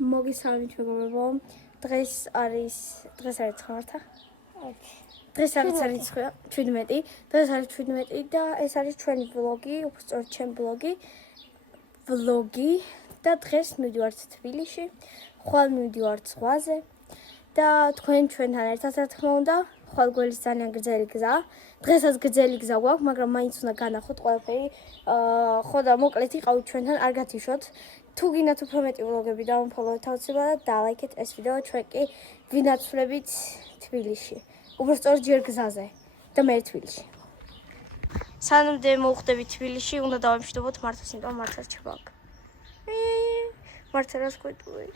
მოგესალმებით მეგობრებო. დღეს არის ხმართა. დღეს არის 17. დღეს არის 17 და ეს არის ჩვენი ვლოგი, უბრალოდ ჩემი ვლოგი და დღეს მივდივართ თბილისში. ხვალ მივდივართ ზღვაზე და ჩვენთან ერთად რა თქმა უნდა, ხვალ გველის ძალიან გრძელი გზა. დღესაც გრძელი გზა გვაქვს, მაგრამ მაინც უნდა განახოთ ყველაფერი. ხო და მოკლედ იყავით ჩვენთან, არ გათიშოთ. თუ გინდათ უფრო მეტი ვლოგები დავამფოლოვეთ აუცილებლად და ლაიქეთ ეს ვიდეო, ჩვენ კი ვინაცვლებით თბილისში. უბრალოდ ჯერ გზაზე და მე თბილისში. სანამ მოვხდები თბილისში, უნდა დავემშვიდობოთ მართას, იმიტომ მართას რჩება აქ. მართა რას გვეტყვი?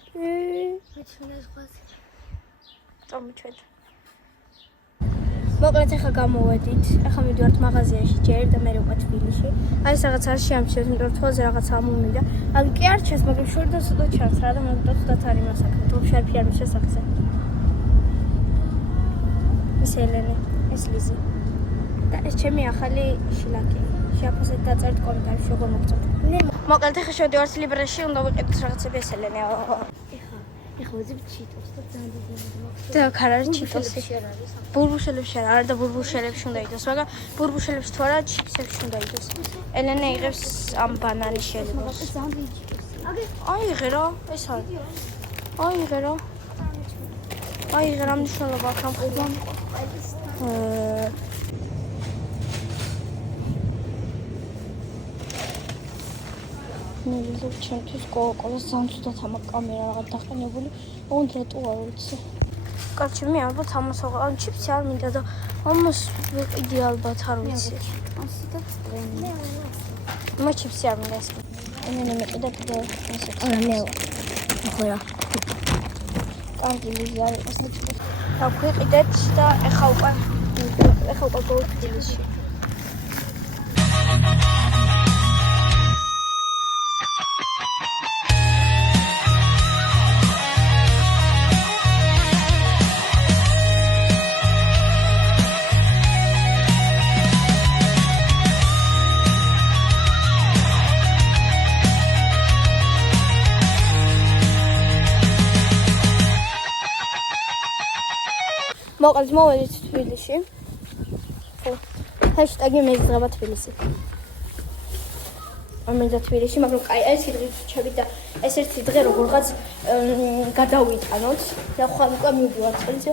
მეჩვენა ზღვაზე. წამოჩვენთ. მოკლედ ახლა გამოვედით. ახლა მივდივართ მაღაზიაში ჯერ და მე უკვე თბილისში. აი ეს რაღაც არის შეამჩნევთ, იმიტომ რომ თვალზე რაღაცა მომივიდა. აი კი არ ჩანს, მაგრამ შორ და ცოტა ჩანს რა და მოგდოთ ცოტა არის მასაკი. თუმცა არ ფიარ შესახზე. ეს ელენე, ეს ლიზი. და ეს ჩემი ახალი შილაკი. შეაფასეთ დაწერთ კომენტარებში როგორ მოგწონთ. მოკლედ ახლა შევდივართ ლიბრაში, უნდა ვიყიდოთ რაღაცები ეს ელენე. ეხლა ვეძებ ჩიტოს და ძალიან და ქარარი ჩიტოსი. ბურბუშელებში არა და ბურბუშელებში უნდა იდოს, მაგრამ ბურბუშელებში თუ არა ჩიპსებში უნდა იდოს. ელენე იღებს ამ ბანანის შელებას. აიღე რა, ეს არის. აიღე რა. აიღე რა მნიშვნელობა აქვს ამ ხუდამ. ნუ ჩემთვის კოლას ზამთრად ამ კამერა რაღაც დაყენებული. ოღონდ რატო არ ვიცი. კარჩი მე ალბათ ამას ამ ჩიპსი არ მინდა და ამას ვიყიდი ალბათ არ ვიცი. ასეთაც ტრენი. მე ჩიპსი არ მინდა ეს. მე მეკიდა კიდე ესე. არა მე. ხო რა. კარგი ლიზი არის ეს ჩიპსი. და ვიყიდეთ და ეხა უკვე თბილისში. მოკლედ მოვედით თბილისში. ხო. ჰეშტაგი მეზღება თბილისი. ამედა თბილისში, მაგრამ კაი, ეს დღე ჩები და ეს ერთი დღე როგორღაც გადავიტანოთ და ხვალ უკვე მივდივართ თბილისში.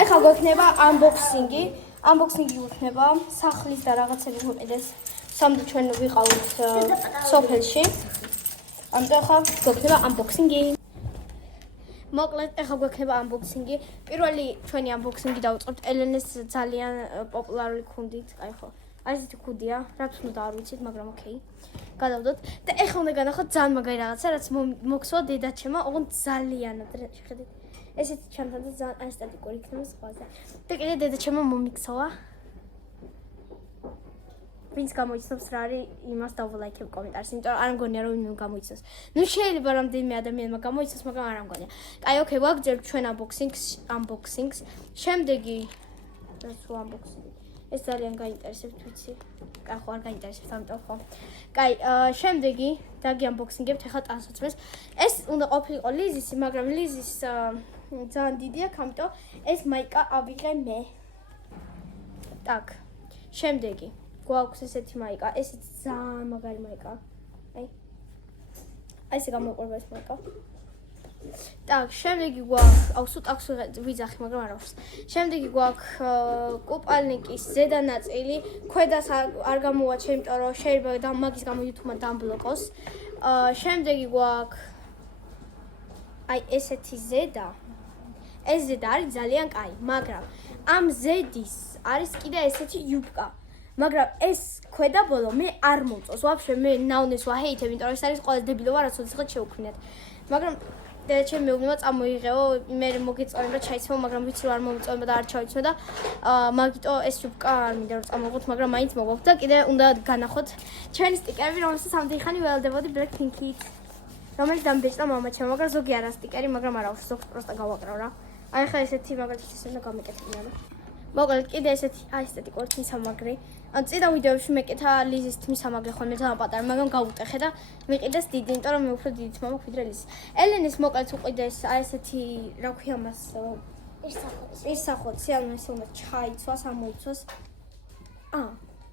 ეხლა გვექნება unboxing-ი. Unboxing-ი გვექნება სახლის და რაღაცები გვეყიდეს. სამდე ჩვენ ვიყავით სოფელში. ამიტომ ახლა გვექნება unboxing-ი. მოკლედ ახლა გვექნება unboxing-ი. პირველი ჩვენი unboxing-ი დავუწყებთ ელენეს ძალიან პოპულარული ქუნდით. აი ხო. არის ესეთი ქუდია, რაც უნდა არ ვიცით, მაგრამ ოკეი. გადავდოთ და ახლა უნდა განახოთ ძალიან მაგარი რაღაცა, რაც მოგსვა დედაჩემმა, ოღონდ ძალიანად. შეხედეთ. ესეთი ჩანთა და ძალიან ესთეტიკური იქნება ზღვაზე. და კიდე დედაჩემმა მომიქცევა. ვინც გამოიცნობს რა არის, იმას დავლაიქებ კომენტარში, იმიტომ რომ არ მგონია რომ ვინმე გამოიცნოს. ნუ შეიძლება რამდენიმე ადამიანმა გამოიცნოს, მაგრამ არ მგონია. კაი, ოკეი, ვაგრძელებთ ჩვენ unboxing-ს. შემდეგი ეს unboxing. ეს ძალიან გაინტერესებთ, ვიცი. კაი, ხო არ გაინტერესებთ, ამიტომ ხო. კაი, შემდეგი დაგი unboxing-ებთ ახლა ტანსაცმელს. ეს უნდა ყოფილიყო ლიზისი, მაგრამ ლიზის ძალიან დიდი აქვს, ამიტომ ეს მაიკა ავიღე მე. так. შემდეგი გვაქვს ესეთი მაიკა, ესეც ძალიან მაგარი მაიკა. აი ესე გამოყვება ეს მაიკა. так, შემდეგი გვაქვს, სულ ტაქს ვიძახი, მაგრამ არ აქვს. შემდეგი გვაქვს კუპალნიკის ზედა ნაწილი, ქვედას არ გამოვაჩე, იმიტომ რომ შეიძლება და მაგის გამო YouTube-მა დამბლოკოს. შემდეგი გვაქვს აი ესეთი ზედა. ეს ზედა არის ძალიან კაი, მაგრამ ამ ზედის არის კიდე ესეთი იუბკა. მაგრამ ეს ქვედა ბოლო მე არ მომწონს. ვაფშე მე ნაუნეს ვაჰეითებ, იმიტომ რომ ეს არის ყველა დებილობა, რაც უცხოდ შევქმნათ. მაგრამ ჩემ მეუბნება წამოიღეო, მე მოგეწონება ჩაიცმო, მაგრამ ვიცი რომ არ მომწონება და არ ჩავიცმო და მაგიტო ეს ჯუბკა არ მინდა რომ წამოვიღოთ, მაგრამ მაინც მოვაქვს და კიდე უნდა განახოთ ჩვენი სტიკერები, რომელსაც ამდენი ხანი ველოდებოდი Blackpink-ით. რომელიც დამბეჭდა მამაჩემ, მაგრამ ზოგი არა სტიკერი, მაგრამ არა, ზოგს პროსტა გავაკრავ რა. აი ხა ესეთი მაგალითად ეს უნდა გამეკეთებინა და მოკლედ კიდე ესეთი აესთეტიკური თვისამაგრი. ან წინა ვიდეოებში მეკეთა ლიზის თვისამაგრი ხოლმე ძალიან პატარა, მაგრამ გავუტეხე და მიყიდეს დიდი, იმიტომ რომ მე უფრო დიდი თმა მაქვს ვიდრე ლიზის. ელენის მოკლედ უყიდეს აესეთი, რა ქვია მას, პირსახოცი, ანუ ესე უნდა ჩაიცვას, ამოიცვას.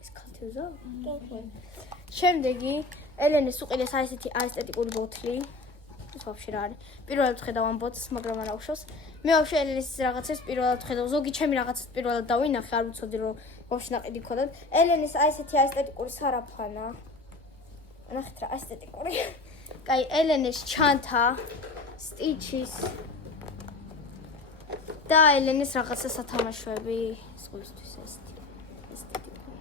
ეს ქალთევზა? შემდეგი ელენის უყიდეს აესეთი აესთეტიკური ბოთლი. ეს ვაფშე რა არის? პირველად ხედავ ამ ბოთლს, მაგრამ არ აღშოს. მე ვაფშე ელენის რაღაცებს პირველად ხედავ. ზოგი ჩემი რაღაცებს პირველად დავინახე, არ ვიცოდი რომ ვაფშე ნაყიდი ქონდათ. ელენის აესეთი აესთეტიკური სარაფანა. ნახეთ რა აესთეტიკური. კაი, ელენის ჩანთა, სტიჩის და ელენის რაღაცა სათამაშოები, სხვისთვის ესთეტიკური.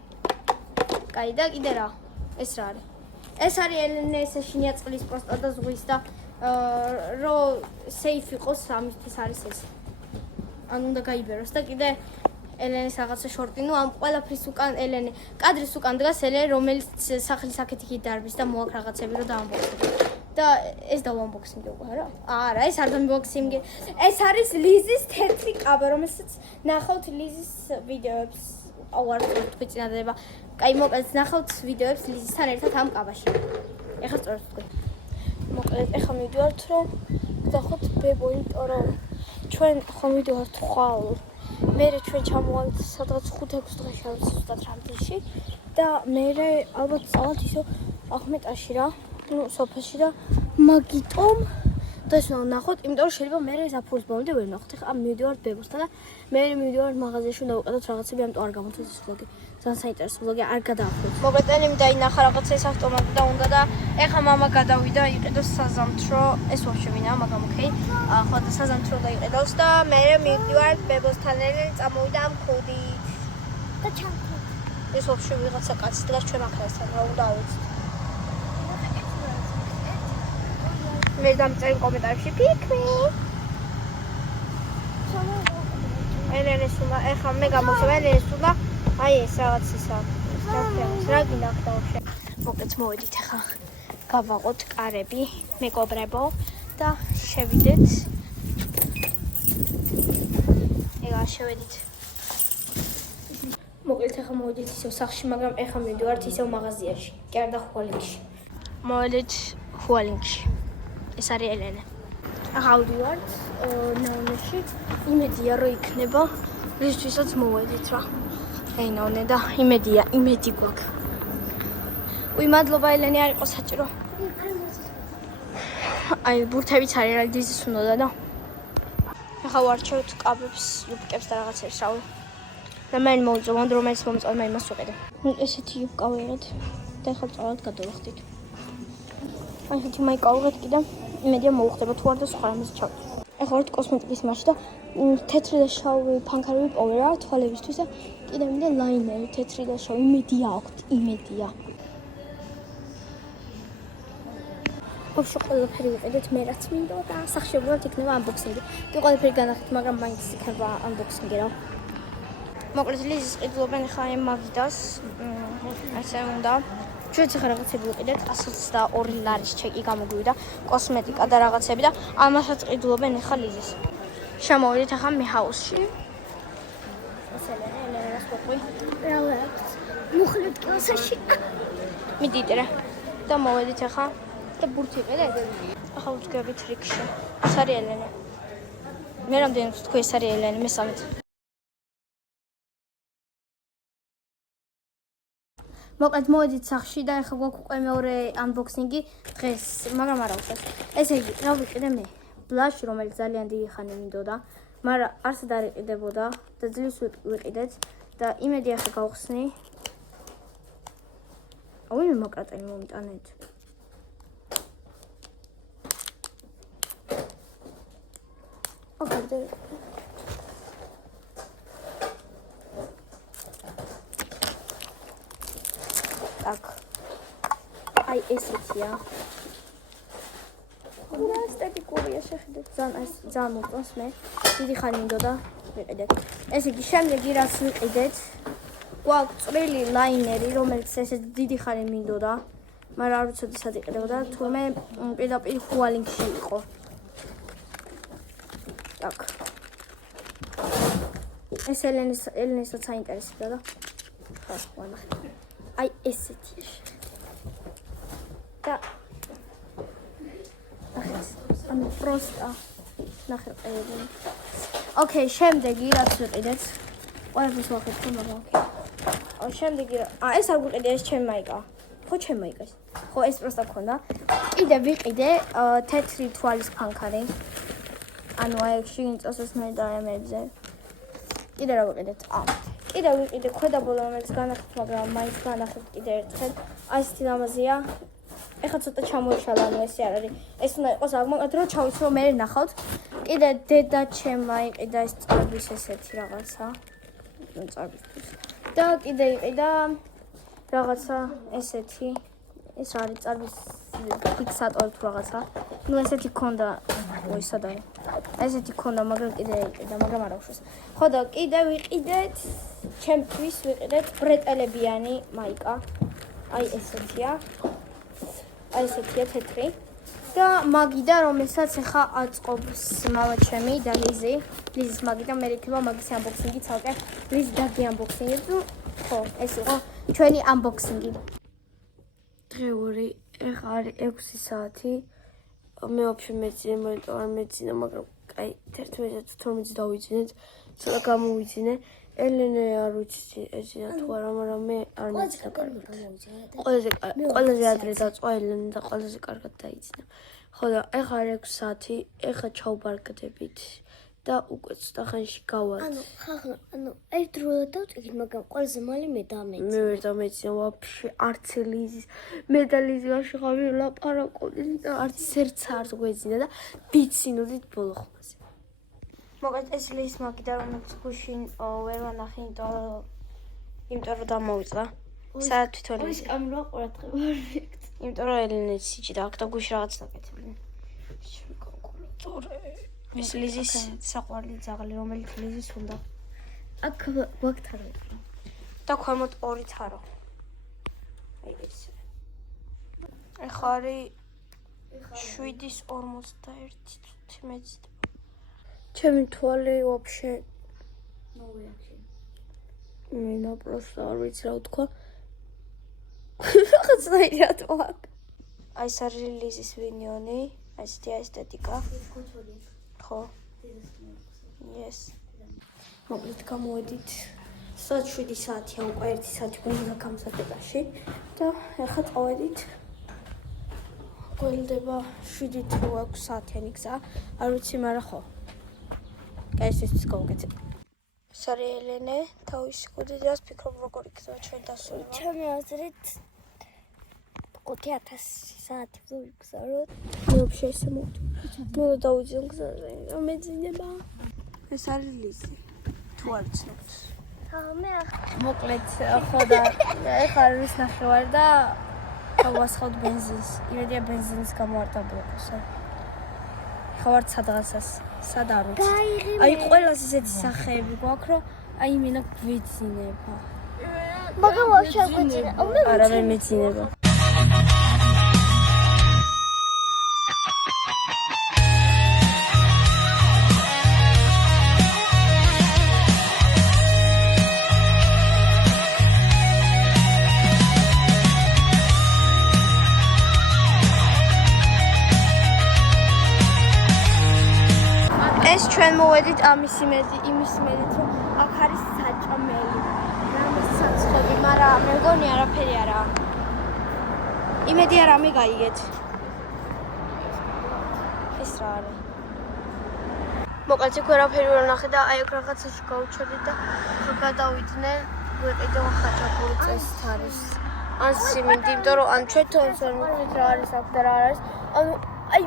კაი, და კიდე რა? ეს რა არის? ეს არის ელენეს შინია წყლის პოსტა და ზღვის და რო сейფ იყოს ამისთვის არის ეს. ანუ უნდა გაიბეროს და კიდე ელენეს რაღაცა შორტი, ნუ ამ ყველაფრის უკან ელენე კადრის უკან დგას ელენე, რომელიც სახლის აქეთ-იქით დარბის და მოაქვს რაღაცები რომ დაამბოქსინგო. და ეს დავამბოქსინგე უკვე რა? არა, ეს არ დავამბოქსინგე. ეს არის ლიზის თეთრი კაბა, რომელსაც ნახავთ ლიზის ვიდეოებს. არ თქვი წინადადება. კაი, მოკლედ ნახავთ ვიდეოებს ლიზისთან ერთად ამ კაბაში. ეხლა სწორად თქვი. მოკლედ ეხლა მივიდივართ რომ გძახოთ ბებო, იმიტომ რომ ჩვენ ხომ მივიდივართ ხვალ. მე ჩვენ ჩამოვალთ სადღაც 5-6 დღეში არის ზუსტად რამდენში და მე ალბათ წავალთ ისო ახმეტაში რა, ნუ სოფაში და მაგიტომ და ეს უნდა ნახოთ, იმიტომ რომ შეიძლება მე ზაფხულის ბოლომდე ვერ ნახოთ. ეხლა მივიდივართ ბებოსთან და მე მივიდივართ მაღაზიაში და ვუყედოთ რაღაცები, ამიტომ არ გამოთქვით ეს ვლოგი. ძალიან საინტერესო ვლოგი, არ გადაახვით. მოკლედ ელემ დაინახა რაღაცა ეს ავტომატი და უნდა და ეხლა მამა გადავიდა იყიდოს საზამთრო, ეს ვაფშე ვინა, მაგრამ ოკეი. ხო და საზამთრო დაიყიდოს და მე მივიდივართ ბებოსთან ელემ წამოვიდა ამ ქუდით. და ჩამქო. ეს ვაფშე ვიღაცა კაცი დგას ჩვენ ახალსთან, რა უნდა ავიცით. მე დამწერენ კომენტარებში პიკმი. ელენეს უნდა ეხლა მე გამოვხსენ ელენეს უნდა აი ეს რაღაც ისა. რა გინდა ახლა ვაფშე? მოკლედ მოვედით ახლა. გავაყოთ კარები, მეკობრებო და შევიდეთ. ეგა შევედით. მოკლედ ახლა მოვედით ისევ სახლში, მაგრამ ახლა მივიდივართ ისევ მაღაზიაში, კი არა და ხუალინგში. მოვედით ხუალინგში. ეს არის ელენე. ახლა ვდივართ ნაუნეში. იმედია რომ იქნება, რისთვისაც მოვედით რა. აი ნაუნე და იმედი გვაქვს. უი მადლობა ელენე, არ იყო საჭირო. აი ბურთებიც არის რა დიზის უნდა და. ახლა ვარჩევთ კაბებს, იუბკებს და რაღაცებს რავი. და მე მოვიძო, მანდ რომელიც მომწონდა მე იმას ვიყიდე. ესეთი იუბკა ვიღეთ და ახლა წავალთ გადავახდით. აი ესეთი მაიკა ვიღეთ კიდე. იმედია მოუხდება თუ არ და სხვა რამეს ჩავთ. ახლა ვართ კოსმეტიკის მასში და თეთრი და შავი ფანქარები პოვე რა თვალებისთვის და კიდე მინდა ლაინერი თეთრი და შავი. იმედია აქვთ, იმედია. ვაფშე ყველაფერი ვიყიდეთ მე რაც მინდა და სახში ვიყავთ იქნება ამბოქსინგი. კი ყველაფერი განახეთ, მაგრამ მაინც იქნება ამბოქსინგი რა. მოკლედ ლიზის ყიდულობენ ხა იმ მაგიდას. ასე უნდა. ჩვენც ახლა რაღაცები ვიყიდეთ, 122 ლარის ჩეკი გამოგვივიდა, კოსმეტიკა და რაღაცები და ამასაც ყიდულობენ ახლა ლიზის. შემოვიდეთ ახლა მე ჰაუსში. ეს ელენე რას ყოფი? რა ვაქვს? მუხლით კლასაში. მიდით რა. და მოვედით ახლა და ბურთი იყიდეთ. ახლა ვდგებით რიქში. ეს არის ელენე. მე რამდენად თქვი ეს არის ელენე, მესამედ. მოკლედ მოვედით სახში და ახლა გვაქვს უკვე მეორე ანბოქსინგი დღეს, მაგრამ არა უბრალოდ. ესე იგი, რა ვიყიდე მე? ბლაში, რომელიც ძალიან დიდი ხანი მინდოდა, მაგრამ არსად არ იყიდებოდა და ძლივს ვიყიდეთ და იმედი ახლა გავხსნი. აუი მე მოკრატენი მომიტანეთ. ოკეი. так. აი ესეთია. რა ესთეტიკურია შეხედეთ. ძალიან მოწონს მე. დიდი ხანი მინდოდა ვიყიდეთ. ესე იგი შემდეგი რაც ვიყიდეთ, გვაქვს წვრილი ლაინერი, რომელიც ესე დიდი ხანი მინდოდა, მაგრამ არ ვიცოდი სად იყიდებოდა, თუმე პირდაპირ ხუალინგში იყო. так. ეს ელენისაც აინტერესებდა და ხო ვანახე. აი ესეთი. და ანუ პროსტა ნახე ყევი. ოკეი, შემდეგი რაც ვიყიდეთ. ყველაფერს ვახერხებ, მაგრამ ოკეი. შემდეგი ეს არ გვიყიდე, ეს ჩემი მაიკა. ხო, ჩემი მაიკა ეს. ხო, ეს პროსტა გქონდა. კიდე ვიყიდე თეთრი თვალის ფანქარი. ანუ აი შიგნით წასოს მედალებზე. კიდე რა ვიყიდეთ? კიდე ვიყიდე ქვედაბოლო, რომელიც განახეთ, მაგრამ მაინც განახეთ კიდე ერთხელ. აი ესეთი ლამაზია. ეხლა ცოტა ჩამოიშალა, ანუ ესე არ არის. ეს უნდა იყოს აღმოკლედ, რომ ჩავიცვრო მე ნახავთ. კიდე დედა ჩემმა იყიდა ეს წარბის ესეთი რაღაცა. წარბისთვის. და კიდე იყიდა რაღაცა ესეთი. ეს არის წარბის ფიქსატორი თუ რაღაცა. ნუ ესეთი ქონდა, ой, სად არის? ესეთი ქონდა, მაგრამ კიდე იყიდა, მაგრამ არ აქვს. ხო და კიდე ვიყიდეთ ჩემთვის ვიყიდეთ ბრეტელებიანი მაიკა. აი ესეთია. აი ესეთია თეთრი. და მაგიდა, რომელსაც ახლა აწყობს მამა ჩემი და ლიზი. ლიზის მაგიდა მე იქნება მაგის ანბოქსინგი ცალკე. ლიზი დაგი ანბოქსინგი თუ ხო, ეს იყო ჩვენი ანბოქსინგი. დღევრი ეხლა არის 6 საათი. მე ვაფშე მეძინე, მონიტორი არ მეძინე, მაგრამ აი 11-12 დავიძინეთ. ცოტა გამოვიძინე. ელენე არ ვიცი ეძინა თუ არა, მაგრამ მე არ მეძინა კარგად. ყველაზე ადრე დაწყო ელენე და ყველაზე კარგად დაიძინა. ხო და ეხლა არის 6 საათი, ეხლა ჩავბარგდებით და უკვე ცოტა ხანში გავართ. ანუ ერთდროულად დავწიგით, მაგრამ ყველაზე მალე მე დამეძინა. მე ვერ დამეძინა ვაფშე არც ლიზის მე და ლიზი ვაშხავი ლაპარაკობდით და არც ერთს არ გვეძინა და ვიცინოდით ბოლო ხმაზე. მოკლედ ეს ლიზის მაგიდა, რომელიც გუშინ ვერ ვანახე, იმიტომ რომ დამოვიწყდა. საერთოდ თვითონ ის კამერა ყურადღება. იმიტომ რომ ელენე სიჭი და აქ და გუშინ რაღაც დაკეთებული. ეს ლიზის საყვარელი ძაღლი, რომელიც ლიზის უნდა. აქ ვაკთარო. და ქვემოთ 2 თარო. აი ეს. ეხლა არის 7:41 წუთი მეძიდება. ჩემი თვალი ვაფშე მე ნაპროსტა არ ვიცი რა ვთქვა. რაღაცა ირატო აქ. აი ეს არის ლიზის ვინიონი, აი ესეთი ესთეტიკა. ხო. Yes. მოკლედ გამოვედით. სად 7 საათია უკვე 1 საათი გვინდა გამზადებაში და ახლა წავედით. გველდება 7 თუ 6 საათიანი გზა. არ ვიცი, მაგრამ ხო. კაისისთვის გავუკეთებ. სარი ელენე, თავისი კუდიდას ფიქრობ როგორ იქნება ჩვენ დასვენება. ჩემი აზრით 5000 საათი ვიგზავნოთ. მე ვაფშე ესე მოვთ. მე დავიძინე გზაზე, მეძინება. ეს არის ლიზი. თუ არ ცნობთ. მე მოკლედ ხო და ეხლა არის ნახევარი და გავასხავთ ბენზინს. იმედია ბენზინის გამო არ დაბლოკოსო. ხო ვარ სადღაცას. სად არ ვიცი. აი ყველას ისეთი სახეები გვაქვს, რომ აი მენა გვეძინება. მაგრამ ვაფშე არ გვეძინა. არა მე მეძინება. ეს ჩვენ მოვედით ამის იმის იმედით, რომ აქ არის საჭამელი. რამის საცხობი, მაგრამ მე მგონი არაფერი არაა. იმედი არ ამე გაიგეთ. ეს რა არის? მოკლედ იქ ვერაფერი ვერ ნახე და აი აქ რაღაცაში გავუჩერდით და ხო გადავიდნენ, ვიყიდე ხაჭაპური წესით არის. ან სიმინდი, იმიტომ რომ ან ჩვენ თავს ვერ მოვიდეთ რა არის აქ და რა არის. ანუ აი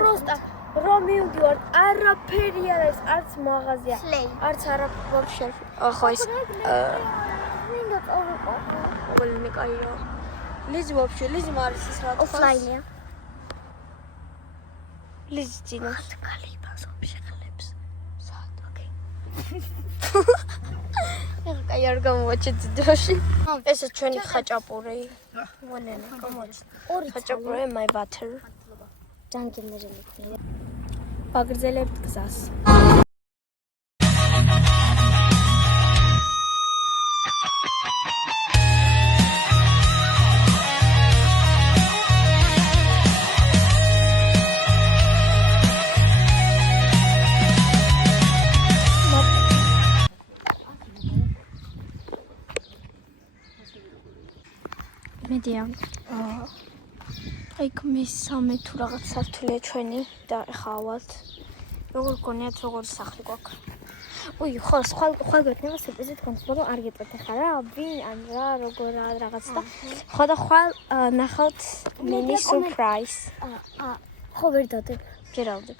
პროსტა რომ მივდივართ, არაფერი არ არის, არც მაღაზია, არც ვაფშე. ხო ის მინდა წავიყო. ყველანი კაია. ლიზი ვაფშე, ლიზი მარის ის რა ოფლაინია. ლიზი ძინავს. კალიბას ვაფშე ხლებს. სად, ოკეი. კაი არ გამოვაჩეთ ძოში. ესე ჩვენი ხაჭაპური. მონენა, გამოჩ. ხაჭაპური my butter. ჯანგიმერელი. ვაგრძელებთ გზას. დიახ. აი მესამე თუ რაღაც სართულია ჩვენი და ეხა ავალთ. როგორ გქონიათ როგორ სახლი გვაქვს? უი, ხო, ხვალ გვექნება სურპრიზი თქვენს, მაგრამ არ გეტყვით ახლა რა, ვინ ან რა, როგორ რაღაც და ხო და ხვალ ნახავთ mini surprise. ხო ვერ დადებ. გერავდებ.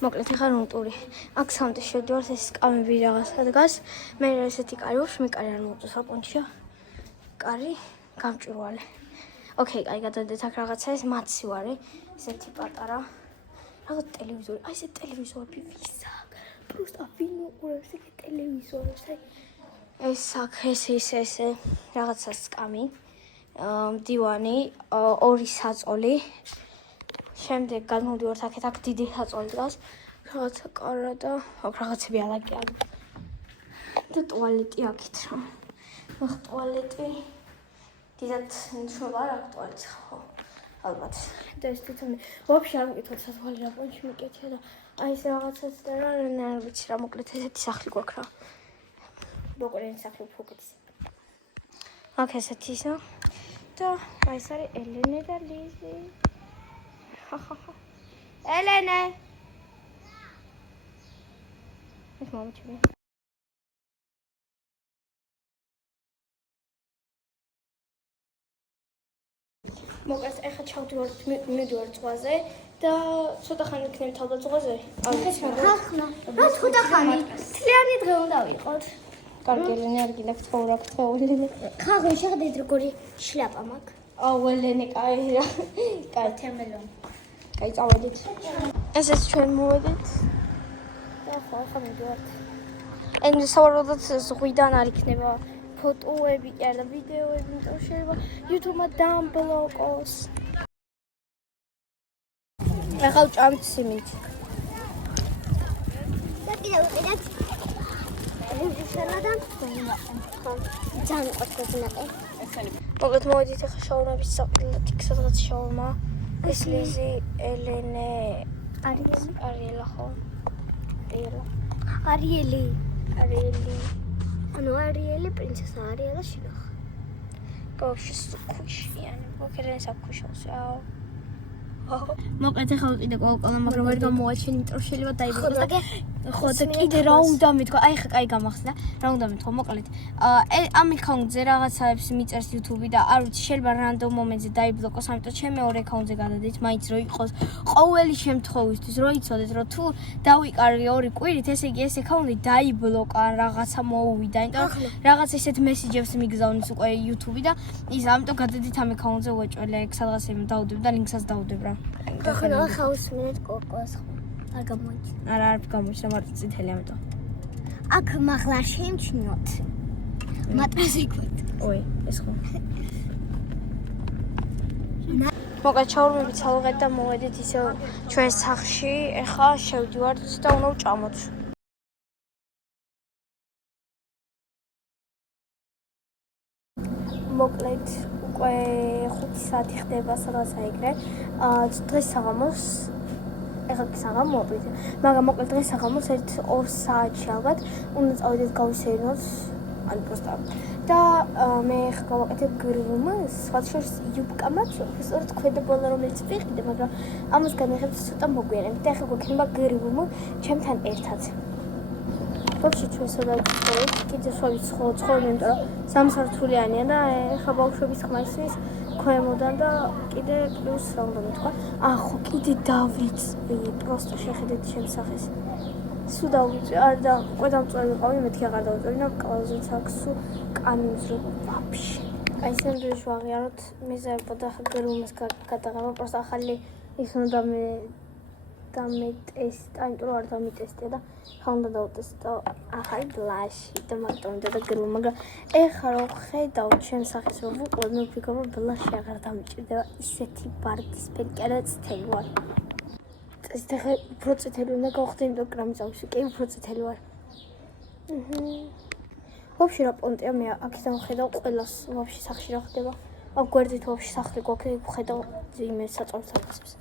მოკლედ ახლა რუნტური. აქ სამდე შევდივართ ეს სკამები რაღაცა დგას. მე ესეთი კარი ვარ, შემიკარი არ მოუწევს აპონჩია. კარი გამჭვირვალე. ოკეი, კაი, გადავიდეთ აქ რაღაცა ეს მაცივარი, ესეთი პატარა. რაღაც ტელევიზორი. აი ეს ტელევიზორები ვისა. პროსტა ვინ უყურებს ეგ ტელევიზორს? ეს აქ ეს რაღაცა სკამი. მდივანი, ორი საწოლი. შემდეგ გადმოვდივართ აქეთ, აქ დიდი საწოლი დგას. რაღაცა კარა და აქ რაღაცები ალაგია. და ტუალეტი აქეთ რა. ახ ტუალეტი დიდად მნიშვნელობა არ აქვს ტუალეტს ხო? ალბათ. და ეს თვითონ ვაფშე არ მკითხოთ სათვალე რა პონჩი მიკეთია და აი ეს რაღაცაც და რა არ ვიცი რა მოკლედ ესეთი სახლი გვაქვს რა. მოკლედ სახლი უფრო კეთილი. აქ ესეთი ისა და აი ეს არის ელენე და ლიზი. ელენე. ეს მომჩები. მოკლედ ეხა ჩავდივართ მივდივართ ზღვაზე და ცოტა ხანი იქნებით ალბათ ზღვაზე. ხახნა. რა ცოტა ხანი? თლიანი დღე უნდა ვიყოთ. კარგი ელენე არ გინდა გთხოვ რა გთხოვ ელენე. ხახნა შეხედეთ როგორი შლაპა მაქვს. აუ ელენე კაი რა. კაი თემელო. კაი წავედით. ესეც ჩვენ მოვედით. და ხო მივდივართ. ენდ სავარაუდოდ ზღვიდან არ იქნება ფოტოები კი არა და ვიდეოები, იმიტომ შეიძლება YouTube-მა დაამბლოკოს. ახლა ვჭამთ სიმით. და კიდევ ვიყიდეთ. სალადა ხო. ძალიან ყოფილი. მოკლედ მოვედით ახლა შაურმების საყლად იქ სადღაც შაურმა. ეს ლიზი, ელენე, არიელა ხო? არიელი. არიელი. ანუ არიელი პრინცესა არიელა შინახ. ბავშვი სუქუშიანი. მოკერენ საკუშავს რა. მოკლედ ახლა ვიყიდე კოლკოლა, მაგრამ ვერ გამოვაჩენ, იმიტომ რომ შეიძლება დაიბლოკოს და ხო და კიდე რა უნდა მეთქვა? აი ხა კაი გამახსნა. რა უნდა მეთქვა? მოკლედ. ამ აკაუნტზე რაღაცაებს მიწერს YouTube და არ ვიცი, შეიძლება რანდომ მომენტზე დაიბლოკოს, ამიტომ ჩემი ორ აკაუნტზე გადადით, მაინც რო იყოს ყოველი შემთხვევისთვის, რო იცოდეთ, რომ თუ დავიკარი ორი კვირით, ესე იგი ეს აკაუნტი დაიბლოკა, რაღაცა მოუვიდა, იმიტომ რომ რაღაც ისეთ მესიჯებს მიგზავნის უკვე YouTube და ის ამიტომ გადადით ამ აკაუნტზე უეჭველე, ეგ სადღაც დავუდებ და ლინკსაც დავუდებ რა. ხახნა ხაუსმენთ კოკოს. არ გამოიწ. არა არ გამოიწ, მარტო წითელი ამიტომ. აქ მაღლა შემჩნიოთ. მატრასი ქვეთ. ой, ეს ხო. მოკლედ ჩაურმებით სალღეთ და მოვედით ისე ჩვენ სახლში, ეხა შევდივართ და უნდა ვჭამოთ. მოკლედ უკვე 5 საათი ხდება სადღაც აიგრე. დღეს საღამოს ეხლა საღამო მოვიდეთ. მაგრამ მოკლედ დღეს საღამოს 1-2 საათში ალბათ უნდა წავიდეთ გავისეირნოთ. ანუ პროსტა. და მე ხა გავაკეთებ გრიმს, სხვა შორის იუბკამაც, უბრალოდ ქვედა ბოლა რომელიც ვიყიდე, მაგრამ ამას განახებთ ცოტა მოგვიანებით. და ეხლა გვექნება გრიმ ჩემთან ერთად. ვაფშე ჩვენ სადაც ვიყავით, კიდე სხვა ცხოვრობენ, იმიტომ რომ სამსართულიანია და ეხლა ბავშვების ხმა ისის ქვემოდან და კიდე პლუს რა უნდა მეთქვა? ხო, კიდე დავიწვი, პროსტო შეხედეთ ჩემს სახეს. სულ დავიწვი, არ და უკვე დამწვარი ვიყავი, მეთქი აღარ დავიწვი და კლაუზიც აქვს სულ კანონს რო ვაფშე. აი სენდვიჩი ვაღიაროთ, მეზარებოდა გრიმს გადაღება, პროსტო ახალი ის უნდა დამეტესტა, იმიტომ რომ არ დამეტესტია და ხა უნდა დავტესტო ახალი ბლაში და მარტო უნდა და გრიმ, მაგრამ ეხლა რო ხედავ ჩემს სახეს რო ვუყურე, მე ვფიქრობ რომ ბლაში აღარ დამჭირდება, ისეთი ვარდისფერი კი არა წითელი ვარ. ეს ახლა უფრო წითელი უნდა გავხდე, იმიტომ რომ გრამი წავში, კი უფრო წითელი ვარ. ვაფშე რა პონტია მე აქედან ხედავ ყველას ვაფშე სახში რა ხდება აქ გვერდით ვაფშე სახლი გვაქვს ხედავ იმე საწოლთაღებს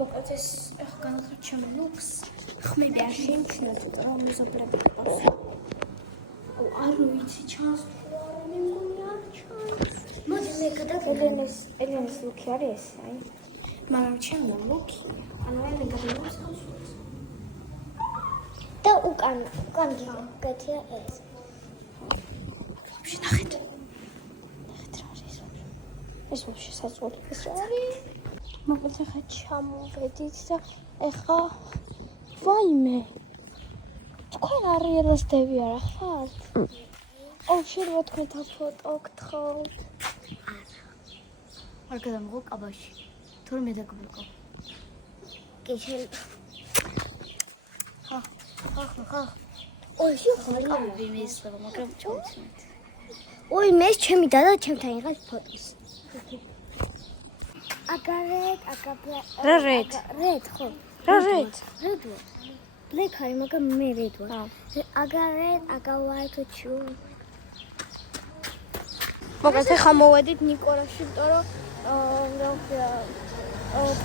მოკლედ ეს ახლა განაცხადე ჩემ ლუქს ხმები არ შეიმჩნევა ცოტა რა მეზობლები ყავს არ ვიცი ჩანს მე მგონი არ ჩანს მოდი მე გადაგელენეს ელენეს ლუკი არის ეს აი მაგრამ ჩემო ლუკი ანუ მე გადავიხოს და უკან გეთია ეს ვაფშე ნახეთ რა არის ეს ვაფშე საწოლი ეს რა არის მოკლედ ახლა ჩამოვედით და ახლა ვაიმე თქვენ არიელოსდები არ ახართ? შეიძლება თქვენ ფოტო გთხოვთ? არ გადამღო კაბაში თორმე დაგბრუნო კი შეიძლება ხა ой ხალხი მისვლა მაგრამ ჩავცნით ой მე ჩემი დადა ჩემთან იღებს ფოტოს აგარეთ რა რეთ? რეთ ხო რა რეთ? რედო Black hari მაგრამ მე რედო აგარეთ აგავაითო ჩუ მოკლედ ახლა მოვედით ნიკორაში იმიტომ რომ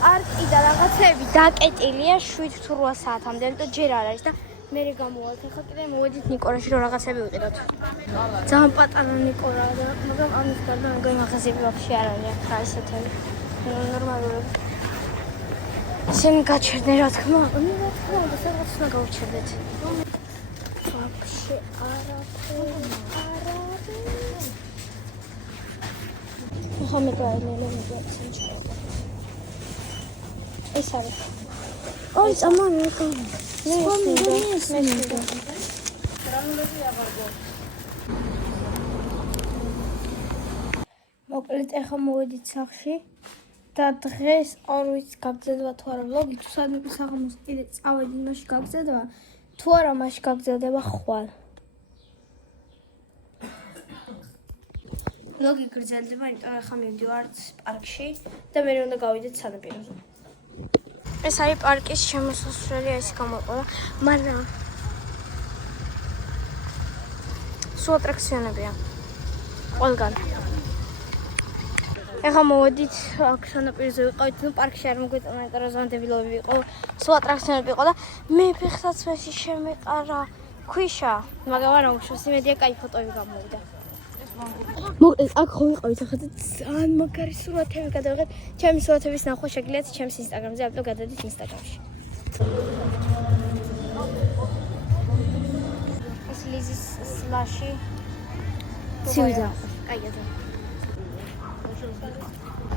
პარკი და რაღაცები დაკეტილია 7-8 საათამდე და ჯერ არ არის და მე გამოვალთ ახლა კიდე მოვედით ნიკორაში რომ რაღაცები ვიყიდოთ ძალიან პატარა ნიკორაა და მაგრამ ამის გარდა მეგონი მაღაზიები ვაფშე არ არის ახლა ესეთები ნორმალურად ისინი გაჩერდნენ რა თქმა უნდა სადღაც უნდა გავჩერდეთ ვაფშე არაფერი ახლა მე გაელელე ეს არის ой წამან ეკო მე მოკლედ ახლა მოვედით სახლში და დღეს არ ვიცი გაგზადვა თუ არა ვლოგი თუ სადმე საღამოს კიდე წავედი მაშინ გაგზადვა თუ არა მაშინ გაგზადება ხვალ ვლოგი გრძელდება იმიტომ რომ ახლა მივდივართ პარკში და მე უნდა გავიდეთ სანაპიროზე ეს არის პარკის შემოსასვლელი ეს გამოყოლა მაგრამ სულ ატრაქციონებია ყველგან ახლა მოვედით აქ სანაპიროზე ვიყავით ნუ პარკში არ მოგვეწონა იმიტომ რომ ზანდებილობები იყო სულ ატრაქციონები იყო და მე ფეხსაც მეში შემეყარა ქვიშა მაგრამ არა უშავს იმედია კაი ფოტოები გამოვიდა მოკლედ აქ ხო ვიყავით ახლა და ძალიან მაგარი სურათები გადავიღეთ ჩემი სურათების ნახვა შეგიძლიათ ჩემს ინსტაგრამზე აპლოდ გადადით ინსტაგრამში ეს ლიზის სლაში ცივია კაია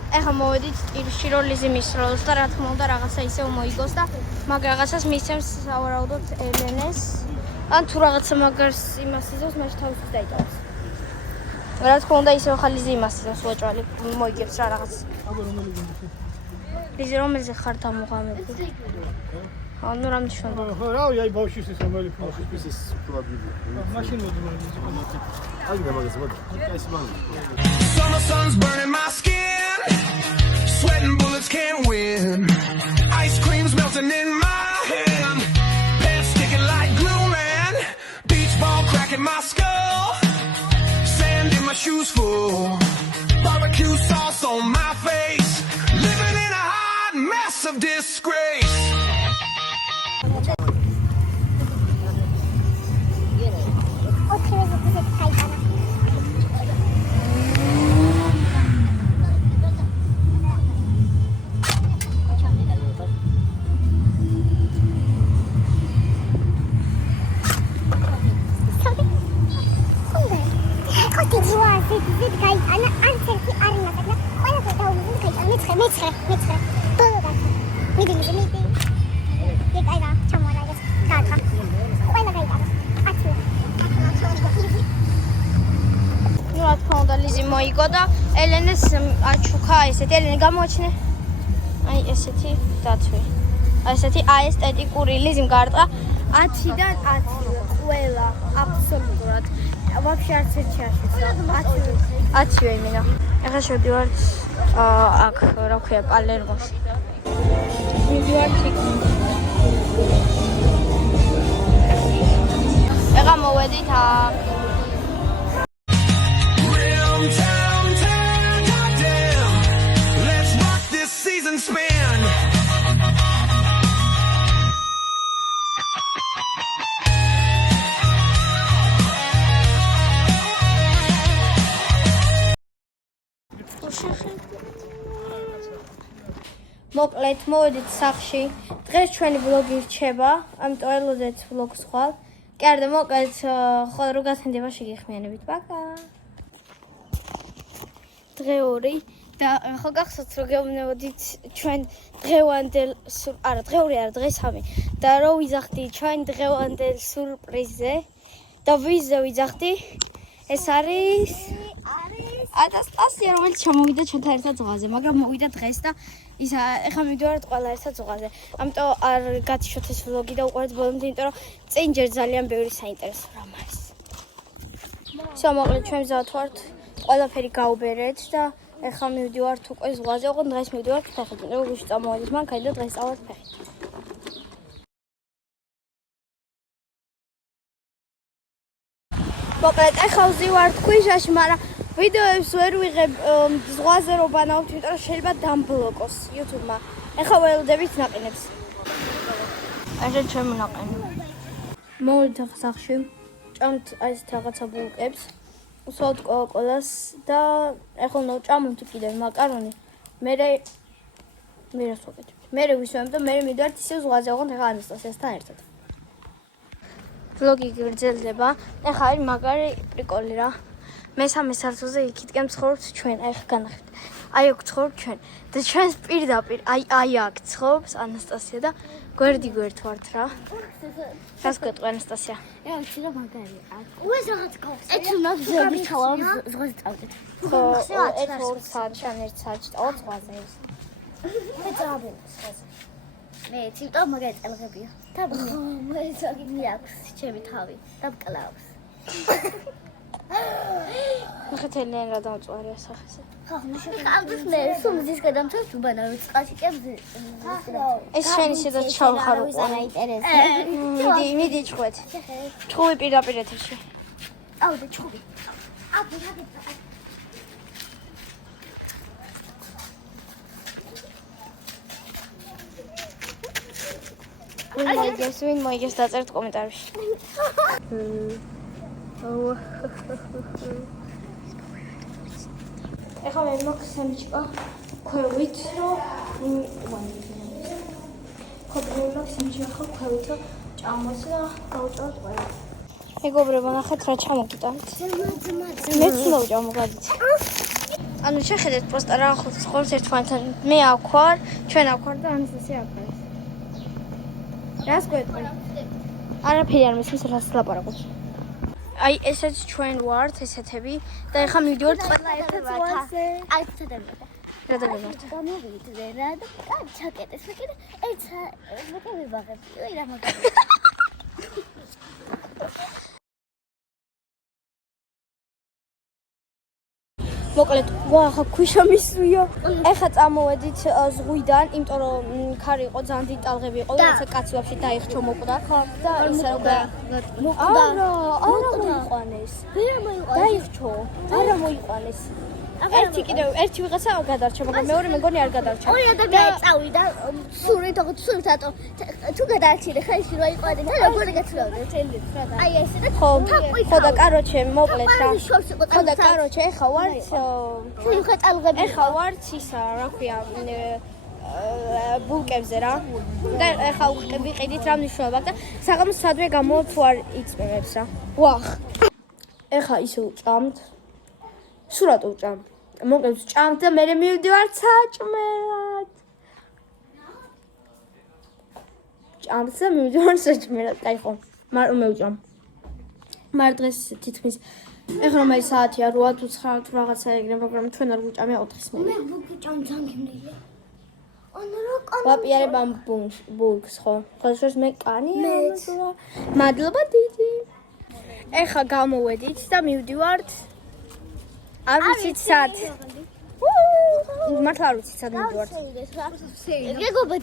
ახლა მოვედით ტირში რომ ლიზი მისროლს და რა თქმა უნდა რაღაცა ისევ მოიგოს და მაგ რაღაცას მისცემს სავარაუდოდ ელენეს ან თუ რაღაცა მაგარს იმას იზოს მაშინ თავისთვის დაიტოვებს რა თქმა უნდა ისევ ხა ლიზი იმას იზოს უაჭვალი მოიგებს რა რაღაც ლიზი რომელზე ხარ დამოღამებული ანუ რა მნიშვნელობა ხო რა აი ბავშვის ის რომელი ბავშვის ის პრობლემა მაშინ მოდი აი გამაგას მოდი ეს ბანკი Summer sun's burning my skin Sweating bullets can't win Ice cream's melting in my hand Pants sticking like glue, man Beach ball cracking my skull Sand in my shoes full Barbecue sauce on my face Living in a hot mess of disgrace მოიგო და ელენეს აჩუქა ესეთი ელენე გამოაჩინე აი ესეთი დათვი აი ესეთი აესთეტიკური ლიზიმ გაარტყა 10-დან 10 ყველა აბსოლუტურად ვაფშე არც ერთი არ შეცდო 10-ვე იმინა ახლა შევდივართ აქ რა ქვია პალერმოში მივდივართ იქ ახლა მოვედით can spend. მოკლედ, მოვედით სახში. დღეს ჩვენი ვლოგი რჩება, ამიტომ ელოდეთ ვლოგს ხვალ. კი არა და მოკლედ, ხოლმე რო გასცენდება შეგიხმიანებით. პაკა. დღე 2 და ხო გახსოვთ რომ გეუბნებოდით ჩვენ დღევანდელ არა დღე 2 არა დღე 3 და რო ვიძახდი ჩვენ დღევანდელ სურპრიზზე და ვიზზე ვიძახდი ეს არის ანასტასია რომელიც ჩამოვიდა ჩვენთან ერთად ზღვაზე მაგრამ მოვიდა დღეს და ის ეხლა მივიდივართ ყველა ერთად ზღვაზე ამიტომ არ გათიშოთ ეს ვლოგი და უყურეთ ბოლომდე იმიტომ რომ წინ ჯერ ძალიან ბევრი საინტერესო რამ არის ისე მოკლედ ჩვენ მზად ვართ ყველაფერი გაუბერეთ და ეხლა მივდივართ უკვე ზღვაზე, ოღონდ დღეს მივდივართ ფეხით. როგორ წამოვედით მანქანა და დღეს წავართ ფეხით. მოკლედ, ეხლა ვზივართ ქვიშაში, მაგრამ ვიდეოებს ვერ ვიღებ ზღვაზე რო ბანავთ, იმიტომ რომ შეიძლება დამბლოკოს YouTube-მა. ეხლა ველოდებით ნაყინებს. ასე ჩემი ნაყინი. მოვიდეთ ახლა სახში. ჭამთ აი ეს რაღაცა ბულკებს. უსვავთ კოკაკოლას და ეხლა უნდა ვჭამოთ კიდევ მაკარონი. მე რას ვაკეთებ? მე ვისვამ და მე მივიდივართ ისე ზღვაზე, ოღონდ ეხლა ანასტასიასთან ერთად. ვლოგი გრძელდება. ეხლა არის მაგარი პრიკოლი რა. მესამე სართულზე იქითკენ ცხოვრობთ ჩვენ, აი ხა განახეთ. აი აქ ცხოვრობთ ჩვენ და ჩვენს პირდაპირ აი აქ ცხოვრობს ანასტასია და გვერდი ვართ რა. რას გვეტყვი ანასტასია? ვიცი რა მაგარია. უეს რაღაც გავხსნა. ეს უნდა ზევითავა ზღვაზე წავდეთ. ხო, ეს 2 საათი ან 1 საათი წავალ ზღვაზე ის. მე წავდე ზღვაზე. მე ცოტა მაგარი წელღებია. და მე ზოგი მიაქვს ჩემი თავი და მკლავს. ნახეთელენ რა დამწვარია სახეზე. ამბის მე სუმზის გადამწევს უბანავ წყალში ჭამს. ეს შენი შედა ჩავხარ უყურე. მიდი ჭღვეთ. ჭღვი პირდაპირ ეთერში. აუდე ჭღვი. ვინ მოიგებს დაწერთ კომენტარებში. ეხლა მე მაქვს სემიჩკა ქვევით რომ ხობრეულო სემიჩკა ქვევით რომ ჭამოს და გავუჭროთ ყველა. მეგობრებო ნახეთ რა ჩამოგიტანთ. მეც უნდა ვჭამო გადით. ანუ შეხედეთ პროსტა რა ხორს ერთმანეთთან მე აქ ვარ, ჩვენ აქ ვარ და ანასტასია აქ არის. რას გვეტყვი? არაფერი არ მისმის რას ლაპარაკობ. აი ესეც ჩვენ ვართ ესეთები და ეხლა მივიდივართ ყველა ერთად ზღვაზე. აი ცოტა რა დაგემართ? გამოვიდე რა და ჩაკეტეს მე კიდე ეცა მე ვიბაღებ. აი რა მაგარი. მოკლედ, ხა ქვიშა მისვია. ეხლა წამოვედით ზღვიდან, იმიტომ რომ ქარი იყო ძალიან დიდი ტალღები იყო, როცა კაცი ვაფშე დაიხჩო მოკვდა. და ისე რომ მოკვდა. არა მოიყვანეს. ვერ მოიყვანეს. დაიხჩო. არა მოიყვანეს. ერთი ვიღაცა გადარჩა, მაგრამ მეორე მეგონი არ გადარჩა. ორი ადამიანი წავიდა სურით რატო თუ გადაარჩინე ხა ის რა იყვანე და როგორ გაცვლავდე თენდით რა და აი ესე და ხო და კაროჩე მოკლედ რა ხო და კაროჩე ეხა ვართ ჩვენ ხა წალღები ეხა ვართ ისა რა ქვია ბულკებზე რა და ეხა ვიყიდით რა მნიშვნელობა და საღამოს სადვე გამოვთ თუ არ იწმევებს რა ვახ ეხა ისე ვჭამთ სურატო ვჭამ მოკლედ ვჭამთ და მე მივდივართ საჭმელად ჭამს და მივდივართ საჭმელად კაი ხო მაგრამ მე ვჭამ მაგრამ დღეს თითქმის ეხლა მე საათია 8 თუ 9 თუ რაღაცა ეგრე მაგრამ ჩვენ არ ვუჭამია 4-ის მე მე ვუჭამ ძალიან გემრიელია ანუ რა კანა ვაპიარებ ამ ბულკს ხო ხოშოს მე კანი მადლობა დიდი ეხლა გამოვედით და მივდივართ არ ვიცით სად მართლა არ ვიცით სად მივდივართ გეგობა